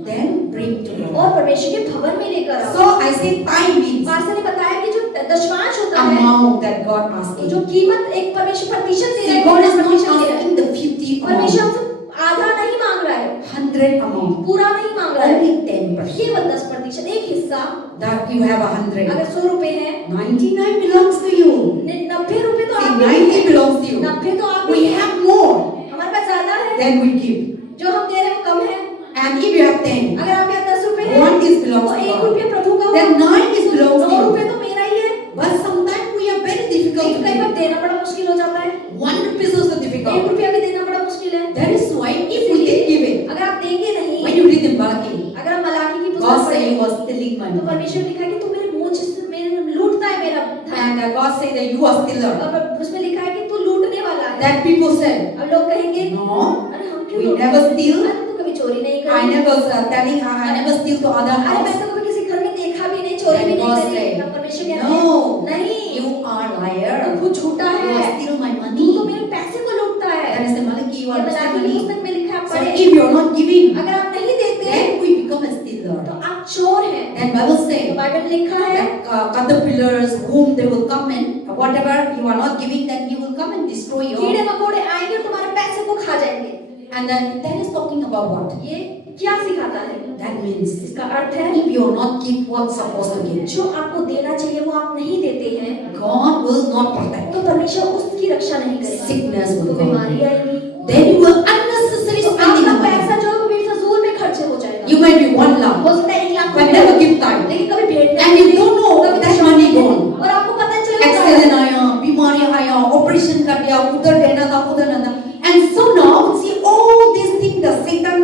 Then bring to God. और परमेश्वर के भवन में लेकर आओ। So I say time means pastor ने बताया कि जो दशमांश होता है, amount that God तो asking. जो कीमत एक परमेश्वर प्रतिशत दे रहा See, है, God is not प्रतिशत दे रहा है। asking the 50 परमेश्वर amount, हमसे आधा नहीं मांग रहा है, 100 amount, पूरा नहीं मांग रहा है, only 10%. केवल 10%, एक हिस्सा। That you have 100. अगर 100 रुपए है, 99 belongs to you. 90 रुपए तो See, आपके 90 belongs to you. 90 तो आप We have more हमारे पास ज्यादा है, than we give. जो हम दे रहे हैं वो कम है। And if you have 10, अगर आपके पास 10 रुपए है, 1 is belongs तो to 1 God. रुपया प्रभु का Then हुआ, 9 is belongs to 9 you. रुपए तो मेरा ही है। But sometimes we are very difficult to कई बार give. देना बड़ा मुश्किल हो जाता है, 1 rupee is also 1 difficult. रुपया भी देना बड़ा मुश्किल है। That is why if we did give it, अगर आप देंगे नहीं, when you read in Malachi, अगर आप मलाकी की God पुस्तक say पढ़ें, you are stealing my तो money. परमेश्वर ने लिखा है कि तू मेरे मुंह से मेरे लूटता है मेरा धन। And God say that you are stealer. और उसमें लिखा है कि तू लूटने वाला है। That people said, अब लोग कहेंगे, no, अरे हम क्यों we लूटते never हैं? steal. अरे तू कभी चोरी नहीं I करी। never telling her, I never steal to other अरे मैं house. तो कभी किसी घर में देखा भी नहीं, चोरी भी Then God नहीं करी। say, तब परमेश्वर कहते हैं, no, नहीं, you are liar. तू झूठा You है, are steal my तू तो money. मेरे पैसे को लूटता है। That is the Malachi, you ये are मलाकी की stealing. पुस्तक में लिखा है, आप So पढ़ें। if you are not giving, अगर आप नहीं देते then we become a stealer. तो आप चोर हैं। Then Bible तो say बाइबल में लिखा है that caterpillars whom they will come and whatever you are not giving, then he will come and destroy कीड़े you. मकोड़े आएंगे और तुम्हारे पैसे को खा जाएंगे। And then that is talking about what? ये क्या सिखाता है? That means इसका अर्थ है if you are not give what's supposed to give, जो आपको देना चाहिए वो आप नहीं देते हैं, God will not protect. तो परमेश्वर उसकी रक्षा नहीं करेगा। Sickness तो will come. बीमारी आएगी, Then you will unnecessary तो spending आपका of money. पैसा जो कभी फजूल में खर्च हो जाएगा। You might be 1 lakh, हो सकता है 1 लाख but रुपए never हो, give time. लेकिन कभी भेंट नहीं And you देते, don't know कभी that दशा money नहीं देते, gone. और आपको पता चलेगा Accident आया, बीमारी आया, operation कर दिया, उधर देना था, उधर ना था. And so now see all these things that Satan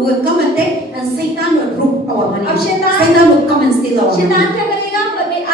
will come and take, and Satan will rob our money. अब शैतान- Satan will come and steal our शैतान money. क्या करेगा?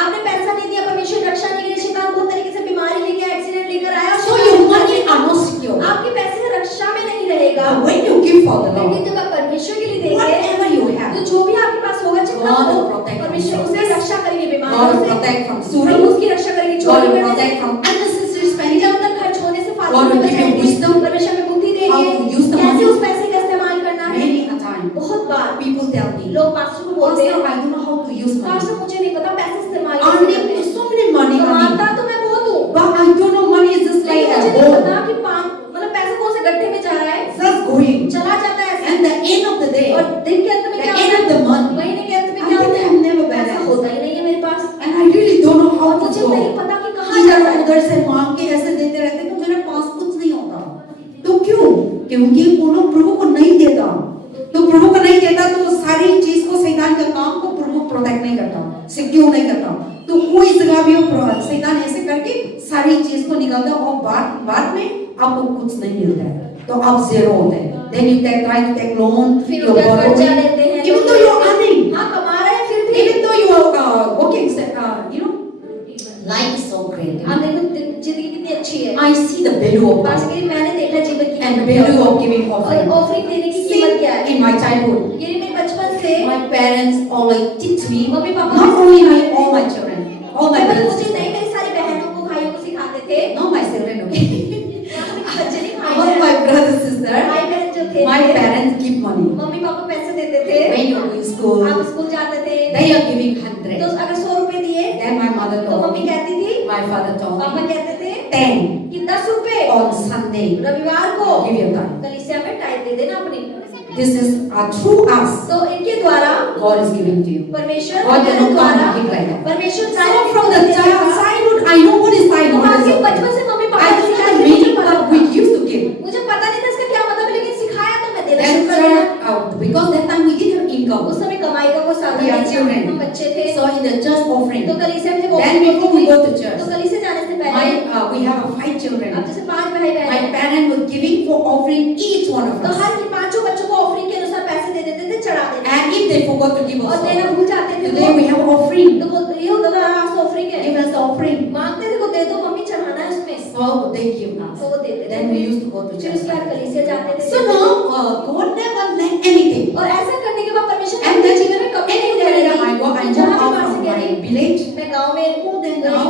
आपने पैसा नहीं दिया, परमेश्वर रक्षा नहीं करी, शैतान बहुत तरीके से बीमारी लेके एक्सीडेंट लेकर आया। So your money are not secure. आपके पैसे रक्षा में नहीं रहेगा। But when you give for the लेकिन Lord, जब आप परमेश्वर के लिए देंगे, whatever you तो have, जो भी आपके पास होगा, जितना God will हो, protect परमेश्वर you. उसकी रक्षा करेंगे, God बीमारियों will से, protect from प्रभु Suri, उसकी रक्षा करेंगे, God चोरी will करने से, protect from unnecessary spending. इधर उधर खर्च होने से, फालतू God में will give you बचाएंगे, wisdom. परमेश्वर हमें बुद्धि How देंगे, to use the कैसे money. उस पैसे का इस्तेमाल करना है। Many a time, बहुत बार people tell me, लोग पास्टर को बोलते Pastor, हैं, I don't know how to use money. Pastor मुझे नहीं पता पैसे इस्तेमाल कैसे Earning करते हैं। so many money coming, कमाता तो मैं बहुत हूँ, but I don't know money is just like लेकिन a मुझे नहीं ball, पता कि मतलब पैसा कौन से गड्ढे में जा रहा है, just going. चला जाता है ऐसे। And the end of the day, और दिन के अंत में the क्या end होता of the है? month, महीने के अंत में I क्या think होता I है? have never पैसा balanced. होता ही नहीं है मेरे पास, And I really don't know how और to मुझे go. नहीं पता कि कहाँ इधर जाना है। उधर से मांग के ऐसे देते रहते तो मेरे पास कुछ नहीं होता. तो क्यों? क्योंकि वो लोग प्रभु को नहीं देता. तो प्रभु को नहीं देता तो सारी चीज को, शैतान के काम को प्रभु प्रोटेक्ट नहीं करता, सिक्योर नहीं करता. तो कोई जगह भी शैतान ऐसे करके सारी चीज को निकालता और बाद में आपको कुछ नहीं मिलता है. तो आप जीरो होते हैं. Then you try to take loan, फिर you are उधर कर्जा borrowing. लेते हैं, Even though you are earning, हाँ कमा रहे हैं, फिर भी even though you are working, you know, life is so great. आप देखो जिंदगी कितनी अच्छी है। I see the value of pass life के मैंने देखा जीवन की and कीमत क्या value है। of giving और offering. ऑफरिंग देने की See, कीमत क्या है? in my childhood, ये मेरे बचपन से my parents always teach me, mummy papa not only my all my children, all my केवल brothers, मुझे नहीं, मेरी सारी बहनों को, भाइयों को सिखाते थे। not my children, okay? बच्चे नहीं, भाई All बहन, my brothers sister, भाई बहन जो थे, my parents give money. Mummy papa पैसे देते थे। When you go to school, आप स्कूल जाते थे, they are giving तो 100. अगर 100 रुपए दिए, Then my mother तो told मम्मी me, कहती थी, my father told पापा me, कहते थे 10 कि 10 रुपए on Sunday, रविवार को give your time. कलीसिया में टाइप दे देना अपनी। This is through us, तो इनके द्वारा God is giving to you. परमेश्वर God के cannot द्वारा come and give like that. परमेश्वर So from the childhood, I know what is tithing. तो What आपके is बचपन it? से मम्मी पापा I ने don't know सिखाया the कि meaning, मुझे but पता we था। used to give. मुझे पता नहीं था इसका क्या मतलब है, लेकिन सिखाया तो मैं देना Then शुरू कर दिया। because that time we didn't have income. उस समय कमाई का कोई साधन We are नहीं था, children. हम बच्चे थे। So in the church offering, तो कलीसिया में जब then offering before होती we थी, go to church, तो कलीसिया जाने से पहले we have 5 children. अब जैसे 5 भाई बहन My हैं, parents were giving for offering each one of तो us. हर 5 बच्चों को ऑफरिंग के अनुसार पैसे दे देते थे, चढ़ा देते थे। And if they forgot to give और us, देना भूल जाते थे today we have offering. तो बोलते ये होता था, आज ऑफरिंग है, Give us the offering. मांगते थे को दे दो मम्मी, चढ़ाना है उसमें, So they give us. तो वो देते थे। Then we used to go to फिर church. उसके बाद कलीसिया जाते थे। So now God never let anything. और ऐसा करने के बाद परमेश्वर And अपने then जीवन में कभी नहीं anywhere करेगा। I go, I जहाँ move भी out वहाँ from से my गई, village. मैं गांव में Then गई। now,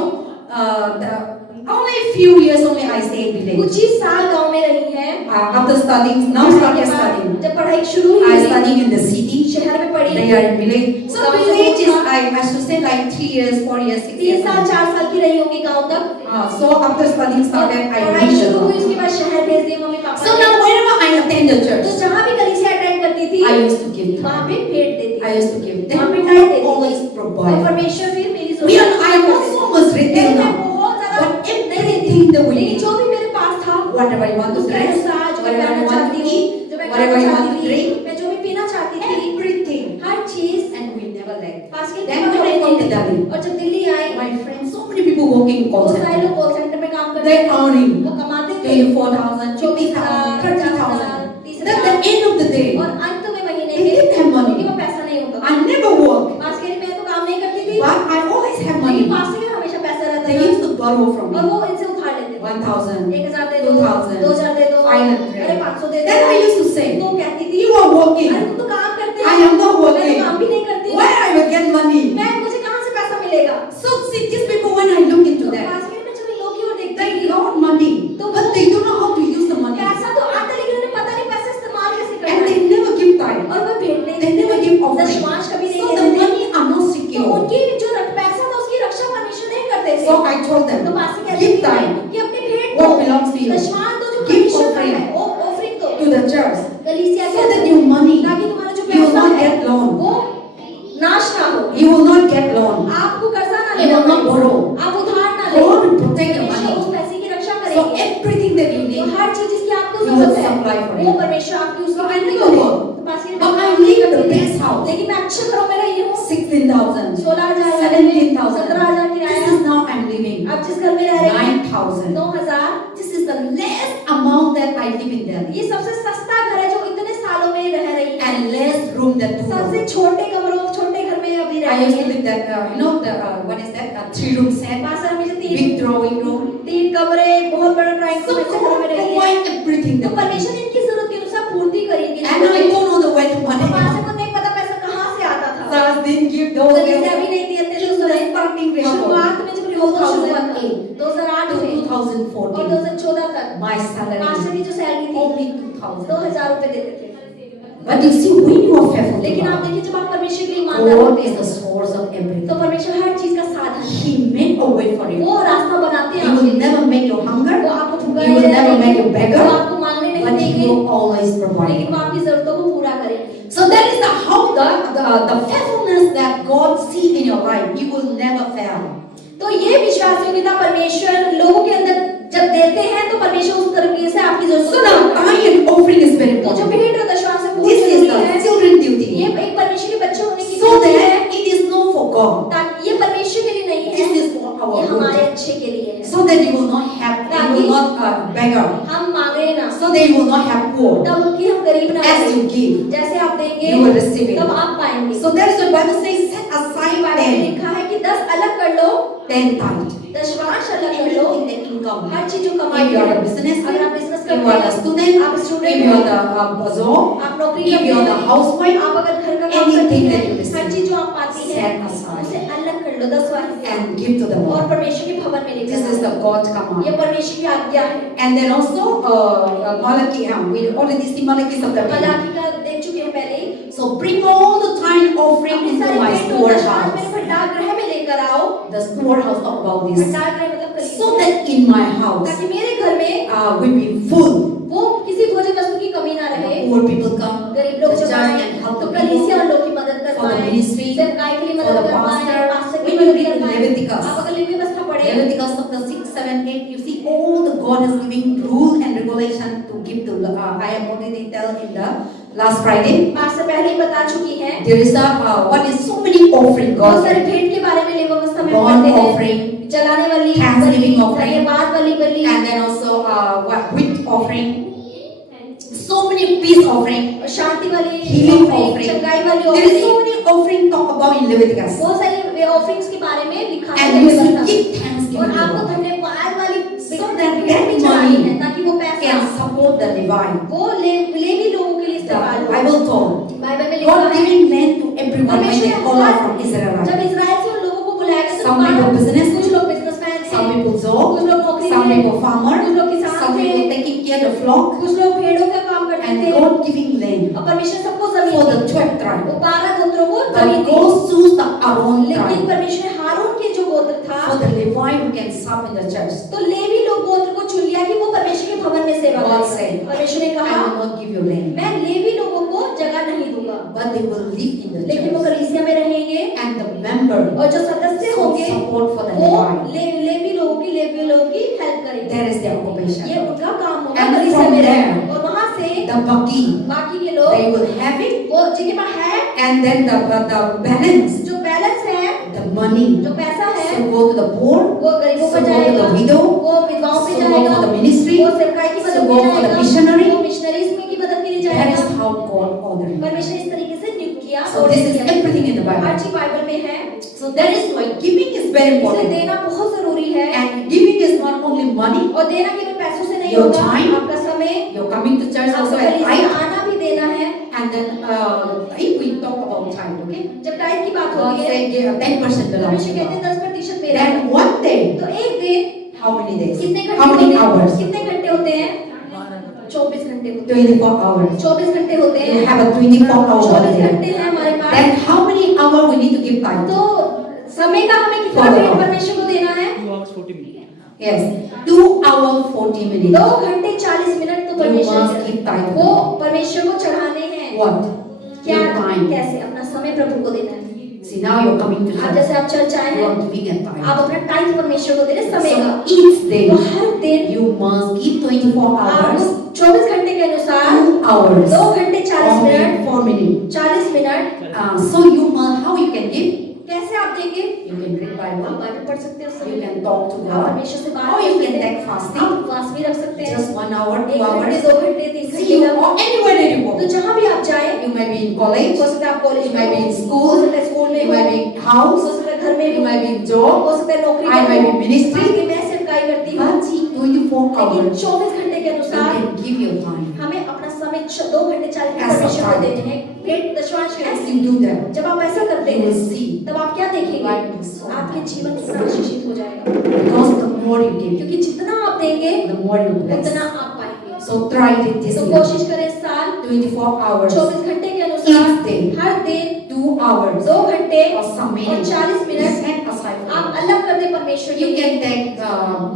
only few years only I stay in village. कुछ ही साल गांव में रही है। After studying, now started studying. जब पढ़ाई शुरू I हुई, studying in the city. शहर में पढ़ी। They are in village. So गाँव से village is दूर था। I should say like 3 years, 4 years, 6 3 years. साल 4 साल की रही होंगी गांव तक। So after studying started, I पढ़ाई reached शुरू हुई, the उसके बाद शहर भेज दिए मम्मी पापा So ने। now whenever I attend the तो church, जहाँ भी कलीसिया अटेंड करती थी, I used to give. वहाँ पे भेंट देती I used to give. वहाँ पे Then टाइम God देती always थी। और provide. परमेश्वर फिर मेरी We are, I am not so much rich मैं now. बहुत ज्यादा But नहीं देती everything that we लेकिन need, जो भी मेरे पास था, whatever you want to उसके dress, अनुसार जो मैं whatever करना you want चाहती to हूँ, eat, जो मैं whatever करना you want चाहती to थी, drink, मैं जो भी पीना चाहती थी, everything. हर चीज And we never lack. पास के Then when I come to Delhi, और जब दिल्ली आई, my friends, so many people working in call बहुत सारे center. लोग कॉल सेंटर में काम करते They थे, earning वो कमाते थे 24,000, 20,000, 30,000. Then at the end of the day, और अंत में महीने They के didn't have money. उनके पास पैसा नहीं होता। I never work, पास के लिए मैं तो काम नहीं करती थी, but I always have लेकिन money. पास के लिए हमेशा पैसा रहता They था used to borrow from और me. वो इनसे उधार लेते थे। 1,000, 1000 दे दो, 2,000, 2000 दे दो, 500. अरे 500 दे दो। Then I used to say, तो कहती थी, you are working. अरे तुम तो काम करते हो, I am not मैं working. तो काम भी नहीं करती, Where I will get money? मुझे कहाँ से पैसा मिलेगा? So see, these people, when I look into तो that, पास के में जब इन लोगों की ओर देखती they थी, got money, but they don't know how to use the money. पैसा तो आता है, लेकिन उन्हें पता नहीं पैसा इस्तेमाल कैसे करना And है। they never give time. और वो भेंट नहीं They देते never थे, give offering. दशमांश कभी नहीं So the देते थे। money are not तो secure. उनकी जो पैसा था उसकी रक्षा परमेश्वर नहीं करते थे। So I told तो them, पास कहते give थे time. कि अपनी भेंट What दो, belongs to you? दशमांश दो जो Give परमेश्वर का offering. है, वो ऑफरिंग दो To the church. कलीसिया So के that your money, ताकि तुम्हारा जो you will पैसा not है get loan. वो नाश ना हो, You will not get loan. आपको कर्जा ना You लेना will not पड़े, borrow. आप उधार ना लें। God will protect your परमेश्वर उस money. पैसे की रक्षा So करेंगे। everything that you तो need, हर चीज जिसकी आपको He will जरूरत है, supply for वो you. परमेश्वर आपकी उसकी So I पूर्ति never करेगा। work. तो पास के But I काम नहीं live in the करती थी, best house. लेकिन मैं अच्छे घरों में रही हूँ। 16,000, 16,000, 17,000. 17,000 किराया। This is now I'm living. अब जिस घर में रह रही हूँ 9,000. 9,000, This is the less amount that I live in Delhi. ये सबसे सस्ता घर है जो इतने सालों में रह रही है। And less room than 2 सबसे rooms. छोटे कमरों, छोटे घर में अभी I रहती used to है। live that, you know, the, what is that? A 3-room set, पास हमें जो तीन big drawing room. तीन कमरे, बहुत बड़ा ड्राइंग So रूम ऐसे घरों में God रहती है। provide everything तो that we परमेश्वर need. ने इनकी जरूरत के अनुसार पूर्ति करेंगे। And I don't know the where to और money. पास को नहीं पता पैसा कहाँ से आता था। So I didn't give those कलीसिया भी नहीं दिए थे उस समय। starting शुरुआत में जब रिहोबोत शुरू हुआ था 2008 2008 to में और 2014. 2014 तक My मास्टर salary की जो सैलरी थी only 2,000. 2,000 रुपए देते थे। But you see, when you are faithful to लेकिन आप God, देखिए जब आप परमेश्वर के लिए ईमानदार God होते is हैं the source of everything. तो परमेश्वर हर चीज का साधन है। He made a way for you. वो रास्ता बनाते हैं He आपके will लिए। never make you hunger. वो आपको भूखा He नहीं will never make you रहेंगे, beggar. वो आपको मांगने नहीं But He देंगे, will always लेकिन provide. वो आपकी जरूरतों को पूरा करेंगे। So that is the how the faithfulness that God see in your life. He will never fail. तो ये विश्वासयोग्यता परमेश्वर लोगों के अंदर जब देते हैं तो परमेश्वर उस तरीके से आपकी So जरूरतों now को tithe and offering is very तो जो important. भेंट और दशवां से पूरी This is जरूरी है। the children duty. ये एक परमेश्वर के बच्चे होने की So ड्यूटी है, that it is not for God. ताकि ये परमेश्वर के लिए नहीं है, This is for our ये हमारे good. अच्छे के लिए है। So that you will not have, you will not beggar. हम मांगे ना, So that you will not have poor. तब कि हम गरीब ना As you रहें। give, जैसे आप देंगे you will receive it. तब आप पाएंगे। So that is what Bible says. Set aside Bible में लिखा है कि 10 अलग कर लो, 10 tithe. दशवांश अलग कर लो, Anything the income. हर चीज जो कमाई If you are है। a businessman, अगर आप बिजनेस if करते you are a हैं, student, आप स्टूडेंट if you are हैं, the bazaar, आप नौकरी if करते you are the हैं, housewife, आप अगर घर का काम anything करती that हैं, you receive, हर चीज जो आप पाती हैं set aside उसे अलग कर लो 10 वार and give to the और Lord. परमेश्वर के भवन में लेकर This is आओ। the God's command. ये परमेश्वर की आज्ञा है। And then also Malachi, we already see Malachi chapter 3. Malachi का देख चुके हैं पहले ही। So bring all the tithe offering अपने into सारे my भेंट और दशवांश storehouse. मेरे भंडारगृह में लेकर आओ। The storehouse talk about this. भंडारगृह मतलब कलीसिया। So that in my house ताकि मेरे घर में will be full. वो किसी भोजन वस्तु की कमी ना रहे। Poor people come, गरीब the लोग church जब आए and help तो the कलीसिया people. उन लोग की मदद कर For the पाए, ministry, सेवकाई के लिए for मदद the कर पाए, pastor. पास्टर की When you मदद read कर पाए। Leviticus, आप अगर लेवी व्यवस्था पढ़े Leviticus chapter 6, 7, 8, you see all the God has giving rule and regulation to give to. I have already tell in the Last Friday, आज से पहले ही बता चुकी हैं। there is what is so many offering बहुत God, सारे भेंट के बारे में लेवी व्यवस्था में burnt पढ़ते हैं। offering, जलाने वाली Thanksgiving offering, धन्यवाद वाली बलि, and then also what wheat offering, so many peace offering, और शांति वाली healing offering, offering. चंगाई वाली There is so offering। many offering talk about in Leviticus, बहुत सारी ऑफरिंग्स के बारे में लिखा है and you लेवी should व्यवस्था give में। thanksgiving और to आपको God. धन्यवाद वाली So that भेंट भी that चढ़ानी है, money ताकि वो पैसा can support the divine. वो लेवी लोगों के लिए The इस्तेमाल हो। Bible told बाइबल में लिखा God है giving land to everyone when परमेश्वर they ने call out from जब Israel. इजराइल से उन लोगों को बुलाया गया तो Some people business, कुछ लोग बिजनेसमैन थे, some people job, कुछ लोग नौकरी some थे, people farmer, कुछ लोग किसान some थे, people taking care of the flock, कुछ लोग भेड़ों का काम करते and थे। God giving land और परमेश्वर सबको for जमीन the दी। 12 tribe. वो 12 गोत्रों को But जमीन दी। God chose the Aaron लेकिन tribe परमेश्वर ने हारून के जो गोत्र था for the Levite who can serve in the church. तो लेवी लोग गोत्र को चुन लिया कि वो परमेश्वर के भवन में सेवा God करेंगे। said, परमेश्वर ने I कहा will not give you land, मैं लेवी लोगों को जगह नहीं दूंगा, but they will live in the लेकिन वो church. कलीसिया में रहेंगे And the member और जो सदस्य should होंगे support for the वो Levite. लेवी लोगों की हेल्प करेंगे। That is their occupation. ये उनका काम होगा And कलीसिया from में there, रहना। और वहाँ से The baki, बाकी के लोग they will have it, वो जिनके पास है and then the balance, जो बैलेंस है the money, जो पैसा है should go to the poor, वो गरीबों should पर go to जाएगा, the widow, वो विधवाओं पे should go जाएगा, for the ministry, वो सेवकाई की should मदद go में for the जाएगा, missionary. वो मिशनरीज में की मदद के लिए That जाएगा। is how God ordered it. परमेश्वर इस तरीके से नियुक्त किया। So this is everything in the her Bible. चीज बाइबल में है। So that is why giving is very इसे important. देना बहुत जरूरी है। And giving is not only money. और देना केवल पैसों से नहीं Your होगा, time, आपका समय, You're coming to church also आपका at कलीसिया night. आना भी देना है। And then if we talk about time, okay? जब टाइम की बात God होती है, said give 10% belongs परमेश्वर to कहते हैं God. 10% मेरा है। Then one day, तो एक दिन how many days? कितने घंटे How many होते हैं? hours? कितने घंटे होते हैं? 24 घंटे होते हैं। 24 hours. 24 घंटे होते You हैं। have a 24-hour 24 holiday. घंटे हैं हमारे पास। Then how many hours we need to give time? तो समय का हमें कितना Follow. भेंट परमेश्वर को देना है? 2 hours 40 minutes. Yes, 2 hours 40 minutes. 2 घंटे 40 मिनट तो You परमेश्वर must give time. वो परमेश्वर को चढ़ाने हैं। What? क्या Your time. कैसे अपना समय प्रभु को देना है। See, now you're coming to आप church. जैसे आप चर्च आए You हैं, are giving a time. आप अपना टाइम परमेश्वर को दे रहे समय का। So each day, तो हर दिन you must give 24 आपको hours, 24 घंटे के अनुसार 2 hours, 2 घंटे 40 minute 4 minutes. 40 minute So you must, how you can give? कैसे आप देंगे? You can read आप Bible, बाइबल पढ़ सकते हैं उस you समय, can talk to आप God, परमेश्वर से बात or कर you सकते can हैं, take आप fasting, उपवास भी रख सकते हैं, just 1 hour, 2 1 घंटे hours. 2 घंटे 3 See, घंटे you तक। or anywhere that you तो go. जहाँ भी आप जाए, You may be in college, हो सकता है आप कॉलेज you में may be हो, in हो school, सकता है स्कूल में you हो, may be in हो house, सकता है घर में you हो, may be in job, हो सकता है नौकरी I may में be हो, ministry. आगे मैं सेवकाई करती हूँ, but see, 24 लेकिन hours, 24 घंटे के you अनुसार can give your time. हमें अपना समय 2 घंटे 40 मिनट As a परमेश्वर को time. देने हैं। भेंट दशवांश As कैसे? you do that, जब आप ऐसा करते you will हैं, see, तब आप क्या देखेंगे? life is so आपके much. जीवन कितना आशीषित हो जाएगा। Because the more you give, क्योंकि जितना आप देंगे, the more you उतना bless. आप पाएंगे। So try it this तो year. कोशिश करें इस साल 24 hours, 24 घंटे के अनुसार Each day. हर दिन 2 hours, 2 घंटे or some और minutes. 40 minute Set aside for आप it. अलग कर दें परमेश्वर के You लिए। can take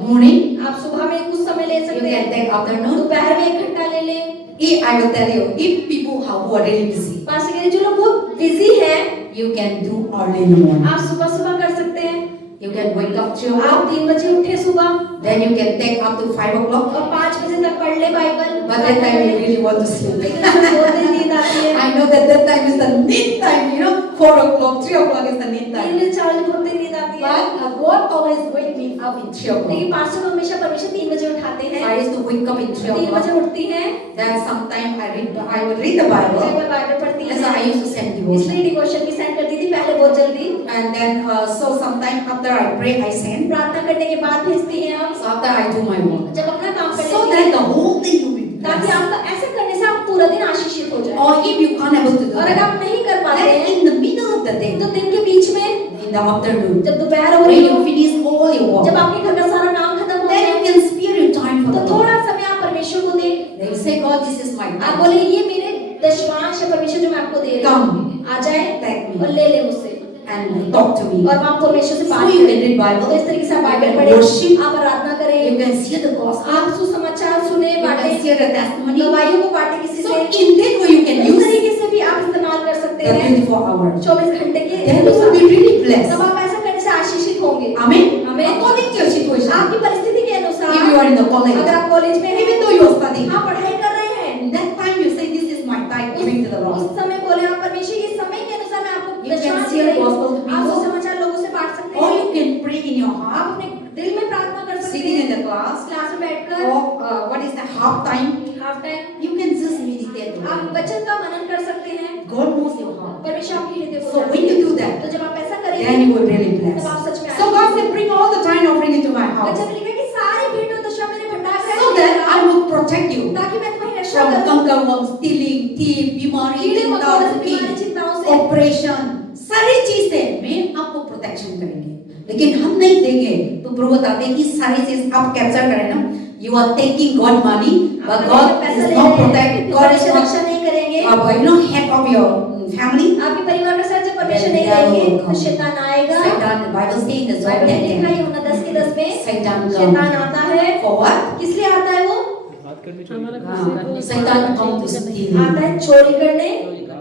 morning, आप सुबह में कुछ समय ले you सकते can हैं, take afternoon. दोपहर में 1 घंटा ले लें। I will tell you, if people who are really busy, पास के जो लोग बहुत बिजी हैं, you can do early in the morning. आप सुबह सुबह कर सकते हैं। You can wake up 3 आप o'clock, 3 बजे उठे सुबह then you can take up to 5 o'clock. और 5 बजे तक पढ़ ले Bible. But that time you really want to sleep. लेकिन उसमें बहुत देर नींद आती है। I know that time is the need time, 4 o'clock, 3 o'clock is the need 3 time. बजे 4 बजे बहुत देर नींद आती है। But God always wake me up in 3 o'clock. लेकिन पास्टर को हमेशा परमेश्वर 3 बजे उठाते हैं। I used to wake up in 3 3 बजे o'clock. उठती हैं, Then sometime I would read the एक Bible. बार बाइबल पढ़ती Yes, I हैं। used to send devotion. इसलिए डिवोशन भी सेंड करती थी पहले बहुत जल्दी। And then so sometime after I pray, I send. प्रार्थना करने के बाद भेजती हैं हम। So after I do my work. जब अपना काम करने So के that लिए, the whole thing will be ताकि blessed. आपका ऐसा करने से आप पूरा दिन आशीषित हो जाए। Or if you can't able to do और अगर that, आप नहीं कर पाते then हैं, in the middle of the day, तो दिन के बीच में, in the afternoon, जब दोपहर हो when रही you हो, finish all your work, जब आपके घर का सारा काम खत्म हो then you जाए, can spare your time for तो the Lord. थोड़ा समय आप परमेश्वर को दें। Then you say, God, this is my आप time. बोले ये मेरे दशवांश है परमेश्वर जो मैं आपको दे रही हूँ। Come, आ जाए take me. और ले ले मुझसे And talk to me. और आप परमेश्वर से So बात you can करें। read तो Bible. इस तरीके से आप You बाइबल can पढ़ें, worship. आप आराधना You करें, can share the gospel. आप सुसमाचार सुने, You can बांटें, share the testimony. गवाहियों को बांटें किसी So से। in that way you can इस use तरीके से भी आप इस्तेमाल कर सकते the हैं 24 hours. 24 घंटे के Then you will अनुसार। be really blessed. तब आप ऐसा करने से आशीषित होंगे। Amen. Amen. According to your situation. आपकी परिस्थिति के If you अनुसार, are in the college, अगर आप कॉलेज में हैं, even though you are studying, आप पढ़ाई कर रहे हैं, that time you say, this is my time, giving gospel to आप people, सुसमाचार लोगों से बांट सकते or हैं, you can pray in your आप heart, अपने दिल में प्रार्थना कर सकते sitting in हैं, the class, क्लास में बैठकर, or what is the half time, half time, you can just meditate on आप it. वचन का मनन कर सकते हैं, God knows your heart. परमेश्वर आपके हृदय को So जानता when you है। do that, तो जब आप ऐसा then करेंगे, you will really तब bless. आप सच में So God said, bring all the tithe offering into my house, वचन में लिखा है कि सारे भेंट और दशा मेरे भंडार में so that I will protect you ताकि मैं तुम्हारी रक्षा from करूं, cankerworm, stealing, thief, बीमारी, कीड़े चिंता, मकोड़ों से, दुखी, बीमारी चिंताओं से, ऑपरेशन, सारी चीजें में आपको प्रोटेक्शन करेंगे। लेकिन हम नहीं देंगे तो प्रभु बताते हैं कि सारी चीज आप कैप्चर करें ना, you are taking God money, but God is not protect, God is not रक्षा नहीं करेंगे, head of your family. आपके परिवार का सर जब परमेश्वर नहीं करेंगे तो शैतान आएगा। Satan, the Bible says in the John Bible में लिखा 10, है यूहन्ना 10:10 में Satan शैतान comes आता है, for what? किस लिए आता है वो? हमारा Satan comes to steal, आता है चोरी करने,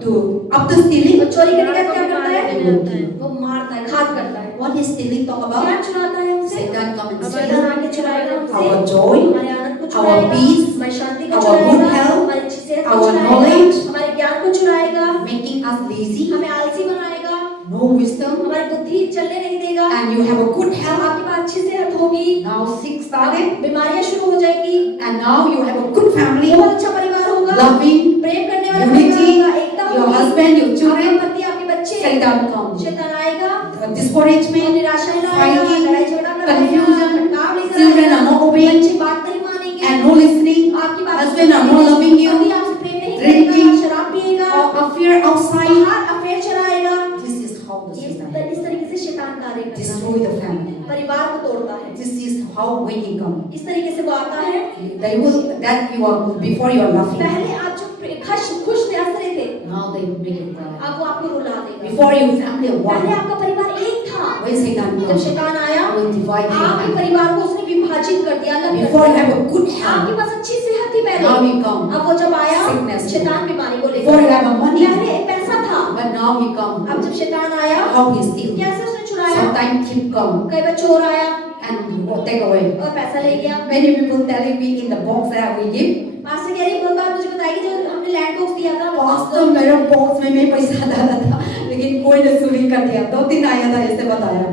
to after stealing. और चोरी करने के बाद क्या करता है? आता है। वो मारता है, घात करता है। What is stealing talk क्या about? चुराता है हमसे? Satan comes and शैतान steals आके चुराएगा हमसे, our joy, हमारे आनंद को our चुराएगा, peace, हमारी शांति को our चुराएगा, good health, हमारी अच्छी सेहत को our चुराएगा, knowledge, हमारे ज्ञान को चुराएगा, making us lazy, हमें आलसी बनाएगा, no wisdom, हमारी बुद्धि चलने नहीं देगा, and you have a good अब health. आपके पास अच्छी सेहत होगी, Now sick started, बीमारियां शुरू हो जाएगी, and now you have a good family, बहुत अच्छा परिवार होगा, loving, प्रेम करने वाला unity, परिवार होगा, एकता your होगी, husband, your आपके children. पति, आपके बच्चे, Satan comes, शैतान आएगा, discouragement, निराशा लाएगा, fighting, लड़ाई झगड़ा कराएगा, confusion, भटकाव लेकर children आएगा, are not obeying, बच्चे बात नहीं मानेंगे, and no listening, आपकी बात husband are not loving you, पति आपसे प्रेम नहीं drinking, करेगा, शराब पिएगा, or affair outside. बाहर अफेयर चलाएगा, This is how the Satan इस तरीके से शैतान कार्य करता है, destroy the family. परिवार को तोड़ता है, This is how when he comes. इस तरीके से वो आता है। They will that you are before you are laughing. पहले आप जो खुश थे, हंस रहे थे, Now they make you cry. अब वो आपको रुला देगा। Before your family are पहले one. आपका परिवार एक था, When Satan जब comes, शैतान आया, I will divide your आपके family. परिवार को उसने विभाजित कर दिया, अलग कर Before you दिया। have a good आपके health, पास अच्छी सेहत थी पहले, now he come. अब वो जब आया, Sickness. शैतान बीमारी को Before you लेकर, have a money, पहले पैसा था, but now he come. अब जब शैतान आया, How he steal? कैसे उसने चुराया? Sometimes thief come कई बार चोर आया and take away. और पैसा ले गया। Many people telling me in the box that we give, pastor कह रही, बहुत बार मुझे बताएगी जो हमने लैंड बॉक्स दिया था, पास्टर मेरे बॉक्स में मैं पैसा डाला था, लेकिन कोई ने चोरी कर दिया। 2 दिन आया था ऐसे बताया।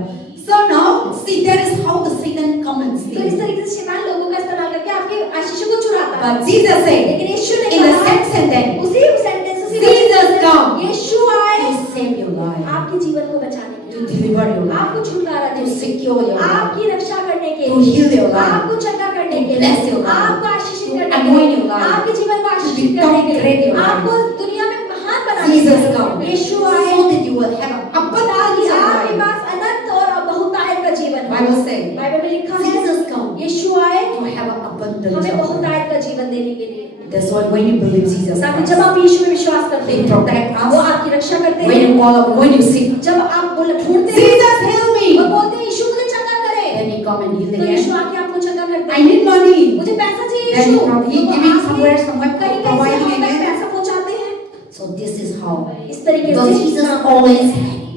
So now see that is how the Satan come and तो steal. इस तरीके से शैतान लोगों का इस्तेमाल करके आपके आशीषों को चुराता है। But Jesus said लेकिन यीशु ने in the कहा, same sentence, उसी सेंटेंस उसी Jesus come यीशु आए to save your life, आपके जीवन को बचाने के to लिए, deliver your life, आपको छुटकारा to देने के लिए, secure your life, आपकी रक्षा करने के to लिए, heal your life, आपको चंगा करने to के bless लिए, your life, आपको आशीषित to करने के anoint लिए, your life, आपके जीवन को to आशीषित become करने के great लिए, your life. आपको दुनिया में महान बनाने के Jesus लिए come यीशु आए so that you will have an ताकि abundance of आपके life. पास अनंत और बहुतायत का जीवन हो। Bible say बाइबल में लिखा है Jesus come यीशु आए to have an abundance हमें of life. बहुतायत का जीवन देने के लिए, That's why when you believe Jesus ताकि Christ, जब आप यीशु में विश्वास करते He हैं protect वो us. आपकी रक्षा करते When हैं। you call up, when you seek, जब आप बोले ढूंढते हैं Jesus help और me, बोलते हैं यीशु मुझे चंगा करे, then He come and heal तो यीशु again. आके आपको चंगा करते I हैं। need money. मुझे पैसा चाहिए Then यीशु, He तो वो giving आके somewhere कहीं से providing हम तक again. पैसा पहुंचाते हैं। So this is how. इस तरीके Because से Jesus always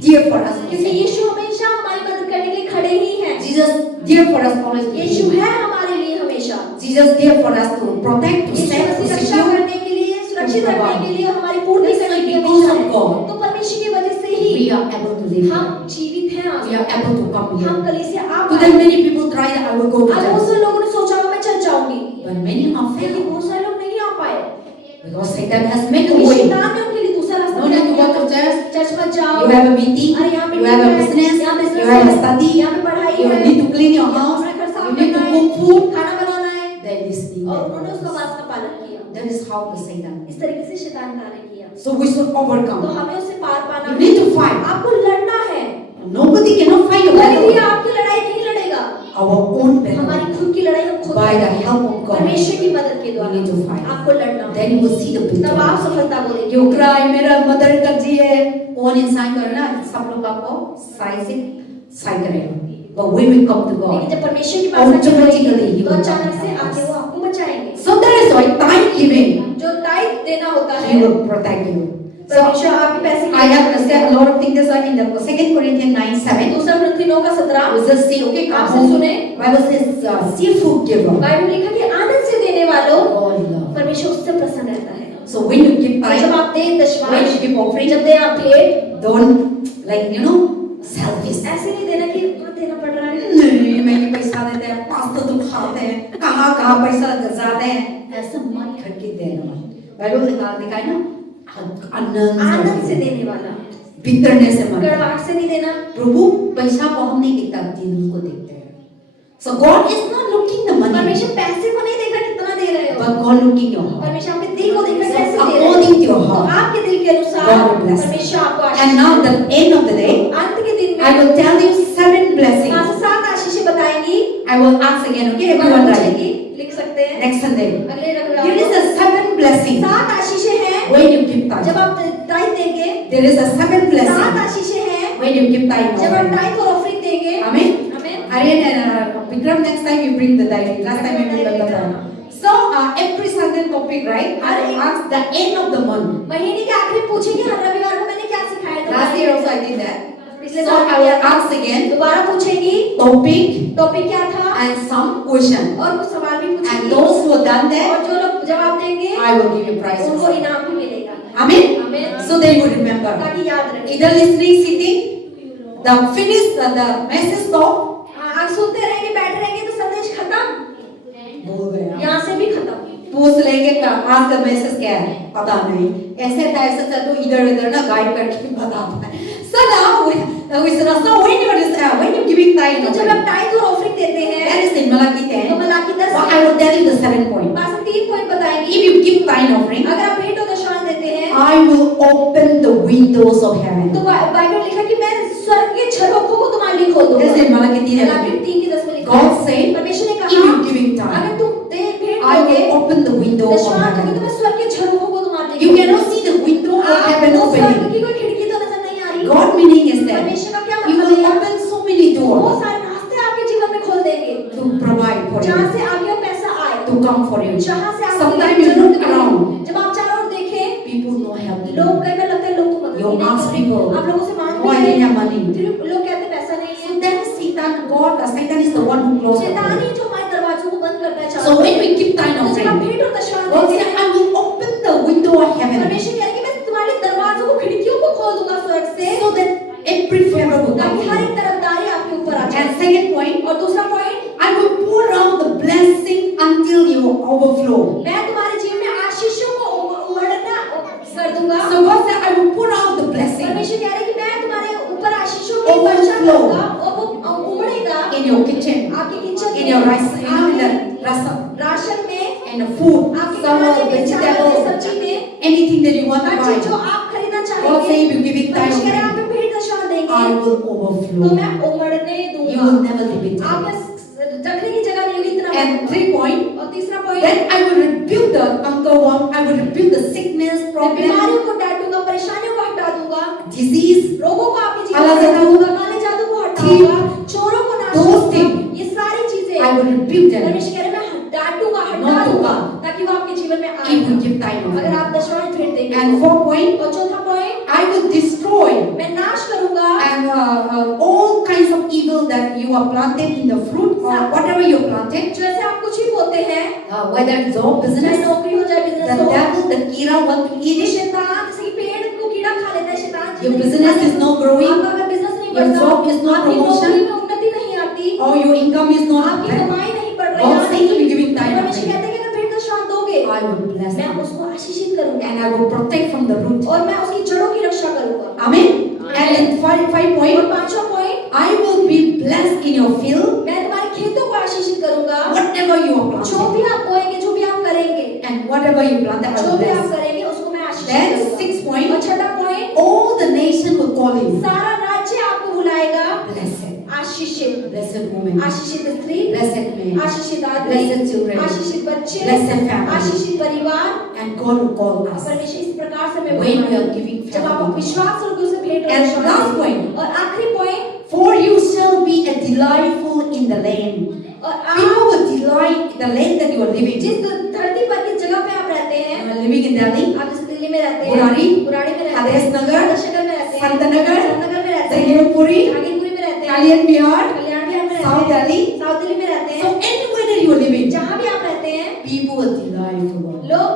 dear for us. क्योंकि यीशु हमेशा हमारी मदद करने के लिए खड़े ही हैं। Jesus dear for us always. यीशु है हमारे लिए हमेशा, Jesus dear for us to protect, to Yeshu save, to Masih Raksha secure. करने के लिए, सुरक्षित रखने के लिए, हमारी पूर्ति That's करने के लिए because हमेशा of है। God. तो परमेश्वर की वजह से ही We are able to live. हम जीवित हैं आज। We are able to come हम here. कलीसिया आ पाए। Today many people try that I will go to आज बहुत church. से लोगों ने सोचा होगा मैं चर्च जाऊंगी, But many are लेकिन failed बहुत सारे लोग नहीं आ पाए because Satan has made a क्योंकि way. शैतान ने उनके लिए दूसरा रास्ता No need to तैयार go किया। to church. चर्च मत जाओ, You have a meeting. अरे यहाँ You have a meeting है, business. यहाँ business You have a है, study. यहाँ पे पढ़ाई You है, need to clean your house. अपना घर साफ You need to करना है, cook food. खाना बनाना है, They listening. और उन्होंने उस आवाज का पालन किया। That is how the Satan. इस तरीके से शैतान कार्य किया। So we should तो overcome. हमें उससे पार पाना You है। need to fight. आपको लड़ना है, Nobody cannot fight your कोई भी battle. आपकी लड़ाई नहीं लड़ेगा। Our own battle. हमारी खुद की लड़ाई हम खुद By the लड़ेंगे। help of God. परमेश्वर की मदद के We द्वारा need to fight. आपको लड़ना है। Then you will see the तब आप victory. सफलता बोलेंगे। You cry, मेरा मदर कब्जी है। कौन इंसान करो ना, सब लोग आपको साई से साई करेगा। But when we come to लेकिन God, जब परमेश्वर के पास आके automatically बोलेंगे, He तो will अचानक से protect आके us. वो आपको बचाएंगे। So that is why tithe giving, जो टाइप देना होता है He will protect you. So परमेश्वर आपके पैसे I have said a lot of things in the 2 Corinthians 9:7. दूसरा कुरिन्थी 9:17 We just see, okay, आप come सुने। Bible says, cheerful giver. Bible में लिखा कि आनंद से देने वालों God love. परमेश्वर उससे प्रसन्न रहता है। So when you give जब tithe, आप दें when दशमांश, you give offering, जब दें आप भेंट, don't like selfish. ऐसे नहीं देना कि देना पड़ रहा है, नहीं मैं ये पैसा देते हैं, पास्ता तो खाते हैं, कहाँ पैसा जाते हैं, ऐसा मत करके देना। बाइबल लिखा है ना, आनंद से देने वाला, बितरने से मत, कड़वाहट से नहीं देना। प्रभु पैसा को हम नहीं देखता, दिल को देखते हैं। So God is not looking the money, परमेश्वर पैसे को नहीं देख रहा कितना दे रहे हो, but God looking your heart. परमेश्वर आपके दिल को देख रहा है कैसे दे रहे हो। According to your तो heart, आपके दिल के अनुसार God will bless you. परमेश्वर आपको And Ashish now the end of the day, अंत के दिन में I will tell you 7 blessings. वहाँ से 7 आशीषें बताएंगी। I will ask again, okay? दोबारा Everyone write. पूछेगी, लिख सकते हैं Next Sunday. अगले रविवार There is को। a 7 blessings 7 आशीषें हैं when you give tithe. जब आप टाइट देंगे। There is a 7 7 blessings आशीषें हैं when you give tithe. जब आप offering. टाइट और ऑफरिंग देंगे। Amen. आमीन। Aryan and Vikram, next time you bring the diary. Last time you bring the diary. So every Sunday topic, right? I will ask the end of the month. महीने के आखिर पूछेंगे हर रविवार को मैंने क्या सिखाया था। Last year also I did that. पिछले So साल I will ask again दोबारा पूछेगी topic टॉपिक क्या था and some question. और कुछ सवाल भी And पूछेगी those who have done that, और जो लोग जवाब देंगे I will give you prizes. उनको इनाम भी मिलेगा। Amen. आमीन। So they will remember. ताकि याद रहे। Either listening, sitting, the finish the message stop. आप सुनते रहेंगे बैठे रहेंगे तो संदेश खत्म, भूल गया। यहाँ से भी खत्म। पूछ लेंगे कि आज का मैसेज क्या है, पता नहीं। ऐसे तो इधर ना गाइड करके बताता है। So now when you giving tithe, तो जब आप टाइट और ऑफरिंग देते हैं that is in Malachi 10. तो Malachi 10 Well, I will tell you the 7 point. Pass 3 point बताएंगे। If you give tithe offering, अगर आप भेंट और दशमांश देते हैं I will open the windows of heaven. तो बाइबल लिखा कि मैं स्वर्ग के झरोखों को तुम्हारे लिए खोल दूंगा। That is in Malachi 3. Malachi 3:10 में लिखा God है। said, परमेश्वर ने if कहा you giving tithe, अगर तुम भेंट I दोगे will open the window of दशमांश दोगे तो heaven. मैं स्वर्ग के झरोखों को तुम्हारे लिए You cannot see the window of heaven आपको स्वर्ग opening. की कोई खिड़की तो नजर नहीं आ रही। God meaning is that परमेश्वर का क्या you मतलब will है? open so many बहुत doors सारे रास्ते आपके जीवन में खोल देंगे to provide for जहाँ you, से आगे पैसा आए, to come for you. जहाँ से आपकी Sometimes you जरूरत look पड़े। around, जब आप चारों ओर देखें people no help लोग you. कई बार लगता है लोग को मदद You नहीं ask कर रहे। people, आप लोगों से मांग no, I भी didn't have रहे money. फिर लोग कहते हैं पैसा नहीं So है। then Satan is the one who closes the शैतान door. ही जो हमारे दरवाजों को बंद करता है। So when we give tithe तो जब आप offering, भेंट और दशमांश God देते said, हैं I will open the window of heaven परमेश्वर कह रहे हैं कि मैं तुम्हारे दरवाजों को खिड़कियों को खोल दूंगा स्वर्ग से so that every favor will come ताकि to हर you. एक तरफदारी आपके ऊपर आ जाए। And second point, और दूसरा point I will pour out the blessing until you overflow. मैं तुम्हारे जीवन में आशीषों को उमड़ना कर दूंगा। So God said, I will pour out the blessing परमेश्वर कह रहे हैं कि मैं तुम्हारे ऊपर आशीषों की वर्षा Overflow. करूंगा और वो उमड़ेगा in your kitchen, आपके किचन in में, your rice, in आपके the राशन में, and the food, आपके some खाने में, चावल में, vegetables, सब्जी में, anything that you want to her buy. चीज जो आप खरीदना God say, if you give it परमेश्वर कह रहे हैं time, आप भेंट दशमांश I देंगे will तो overflow. मैं उमड़ने You दूंगा। will never leave it. आप रखने की जगह नहीं होगी इतना And मत 3 point, दूंगा। और तीसरा point then I will rebuke the cankerworm, I will rebuke the sickness, मैं problem, बीमारियों को डांटूंगा, परेशानियों को हटा दूंगा, disease, रोगों को आपके जीवन काला से हटा जादू, दूंगा, काले जादू को हटाऊंगा, चोरों को नाश those करूंगा। things, ये सारी चीजें I will rebuke them परमेश्वर कह रहे हैं मैं डांटूंगा, हटा Not to दूंगा come. ताकि वो आपके जीवन में आए। if you give time अगर offering. आप दशमांश भेंट देंगे। And 4 point, और चौथा पॉइंट I will destroy मैं नाश करूंगा and all kinds of evil that you are planted in the fruit or whatever you planted, जैसे आप कुछ भी बोते हैं whether it's job, चाहे business, नौकरी हो चाहे the बिजनेस हो, devil, the kira want to eat ये it, शैतान जैसे कि पेड़ को कीड़ा खा लेता है, शैतान your चीजें business खाता है। is not growing, आपका अगर बिजनेस नहीं your बढ़ता, job is not आपकी promotion, नौकरी में उन्नति नहीं आती, or your income is not आपकी better, कमाई नहीं बढ़ रही, God saying to be giving time परमेश्वर offering, कहते हैं कि अगर भेंट दशमांश दोगे I will bless मैं you उसको आशीषित करूंगा and I will protect from the root. और मैं उसकी जड़ों की रक्षा करूंगा। Amen. And then 5 और point, पांचवा point I will be blessed in your field, मैं तुम्हारे खेतों को आशीषित करूंगा। whatever you are जो planting, भी आप बोएंगे, जो भी आप करेंगे, and whatever you plant, I जो will भी आप bless. करेंगे उसको मैं आशीषित Then करूंगा। 6 point, और छठा point all the nation will call you सारा राज्य आपको बुलाएगा blessed, आशीषित, blessed woman, आशीषित स्त्री, blessed man, आशीषित आदमी, blessed children, आशीषित बच्चे, blessed family, आशीषित परिवार। and God will call us परमेश्वर इस प्रकार से मैं when we are giving जब आप family. विश्वास और उसे भेंट और And दशमांश last देंगे। point. और आखिरी point For you shall be a delightful in the land. और People will delight the land that you are living. जिस धरती पर की जगह पे आप रहते हैं, You are living in Delhi, आप जिस दिल्ली में रहते हैं, बुराड़ी, बुराड़ी में रहते हैं, हदेश नगर, हदेशनगर में रहते हैं, संतनगर, संतनगर में रहते हैं, जगीरपुरी, जहांगीरपुरी में रहते हैं, कल्याण बिहार, कल्याण बिहार में रहते South हैं, Delhi. साउथ दिल्ली में रहते So हैं। anywhere that you are living, जहाँ भी आप रहते हैं, people will delight for God. लोग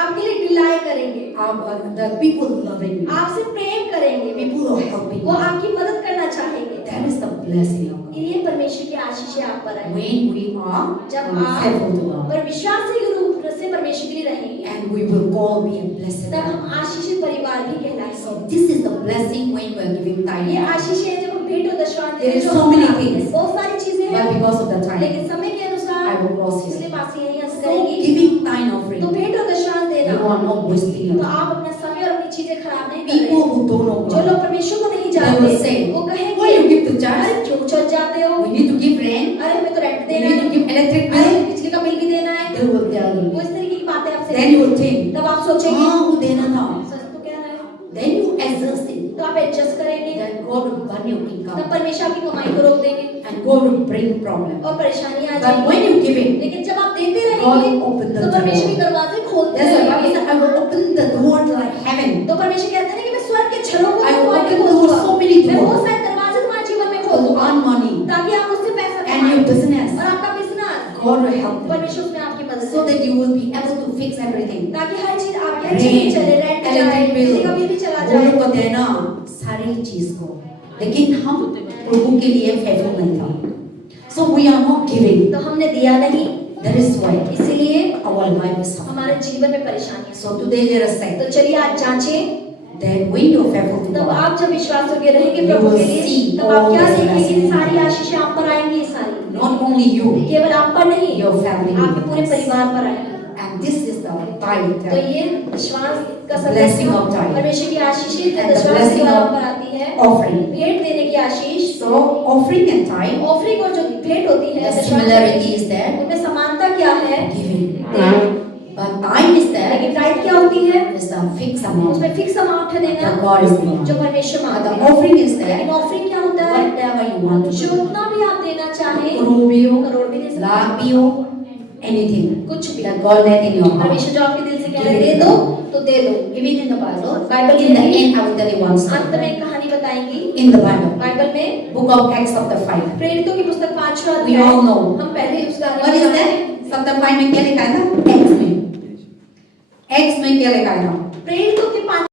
आपके लिए डिलाई करेंगे। the people loving you, आपसे प्रेम करेंगे, people who are helping वो you. आपकी मदद करना चाहेंगे। That is the blessing of God. ये परमेश्वर की आशीषें आप पर आएंगी। When we are जब faithful to God, पर विश्वासी रूप से परमेश्वर के लिए रहेंगे, and we will all be a blessed तब हम family. आशीषित परिवार भी कहलाएंगे। So this is the blessing when we are giving ये tithing. आशीषें हैं जब हम भेंट और दशवान देते There हैं, is जो so हम many कराते हैं। things. बहुत सारी चीजें But हैं, because of the time, लेकिन समय के I अनुसार will close इसलिए here. बात यही अंत So करेंगी। giving tithe offering, तो भेंट और दशवान देना, you are not wasting your तो time. आप अपना समय और अपनी चीजें खराब नहीं कर People रहे। who don't know जो God, लोग परमेश्वर को नहीं they will say, जानते, वो why कहेंगे, you give to church? अरे क्यों चर्च जाते हो? We need to give rent. अरे हमें तो रेंट We देना need है, to give electric अरे bill. बिजली का बिल भी देना है। They will tell वो you. इस तरीके की बातें आपसे Then you will think, तब आप सोचेंगे, हाँ वो देना था. सच तो कह रहा है, Then you adjust it. तो आप एडजस्ट करेंगे, Then God will burn your तब income परमेश्वर आपकी कमाई को रोक देंगे and God will bring problem. और परेशानी आ But जाएगी। when you give it, लेकिन जब आप देते God रहेंगे, will open the तो परमेश्वर के door. दरवाजे खोलते That's why Bible रहेंगे। says, I will open the door like heaven. तो परमेश्वर कहते हैं कि मैं स्वर्ग के छलों को I will तुम्हारे open खोल doors, दूंगा। so many मैं doors. बहुत सारे दरवाजे तुम्हारे जीवन में खोल To दूंगा earn money ताकि आप उससे पैसा and your कमाएं business. और आपका business, God will help you परमेश्वर उसमें आपकी मदद so करे that you will be able to fix everything. ताकि हर चीज आपकी अच्छे से Rent, चले, रेंट जाए, electric बिजली का बिल bill, भी चला वो जाए। लोग को देना सारी चीज को, लेकिन हम प्रभु के लिए फेथफुल नहीं था. So we are not giving. तो हमने दिया नहीं, That is why इसीलिए our life is suffering. हमारे जीवन में परेशानी है। So today let us say तो चलिए आज जांचें, that when you are faithful to तब God, आप जब विश्वास योग्य रहेंगे You प्रभु will के लिए, see तब आप all क्या the देखेंगे? blessings. सारी आशीषें आप पर आएंगी, ये सारी not only you, केवल आप पर नहीं, your family आपके पूरे members. परिवार पर आएंगी। And this is the tithe. तो ये विश्वास का Blessing of tithe. परमेश्वर की आशीषें जो And the विश्वास blessing के द्वारा of पर आती है, offering. भेंट देने की आशीष, So offering and tithe, offering और जो भेंट होती है, the similarity is there, उनमें समानता क्या है? giving. देना। But tithe is there, लेकिन टाइप क्या होती है? is the fixed amount उसमें फिक्स अमाउंट है देना, that God is giving. जो परमेश्वर But मांगता the है। offering is लेकिन there, ऑफरिंग क्या होता है? whatever you want to जो do. उतना भी आप देना चाहें, करोड़ भी हो, करोड़ भी दे सकते लाख हैं, भी हो, anything कुछ भी। that God let in your heart. परमेश्वर जो आपके दिल से कह रहे हैं, दे दो तो दे दो। Give it in the Bible. Bible In the में end, I will tell you one अंत story. में एक कहानी बताएंगी। In the Bible, बाइबल में book of Acts chapter 5. प्रेरितों की पुस्तक 5वां We अध्याय, all know. हम पहले ही उस गाने What को is जानते that? हैं। chapter 5 में क्या लिखा था? Acts में क्या लिखा था? प्रेरितों के 5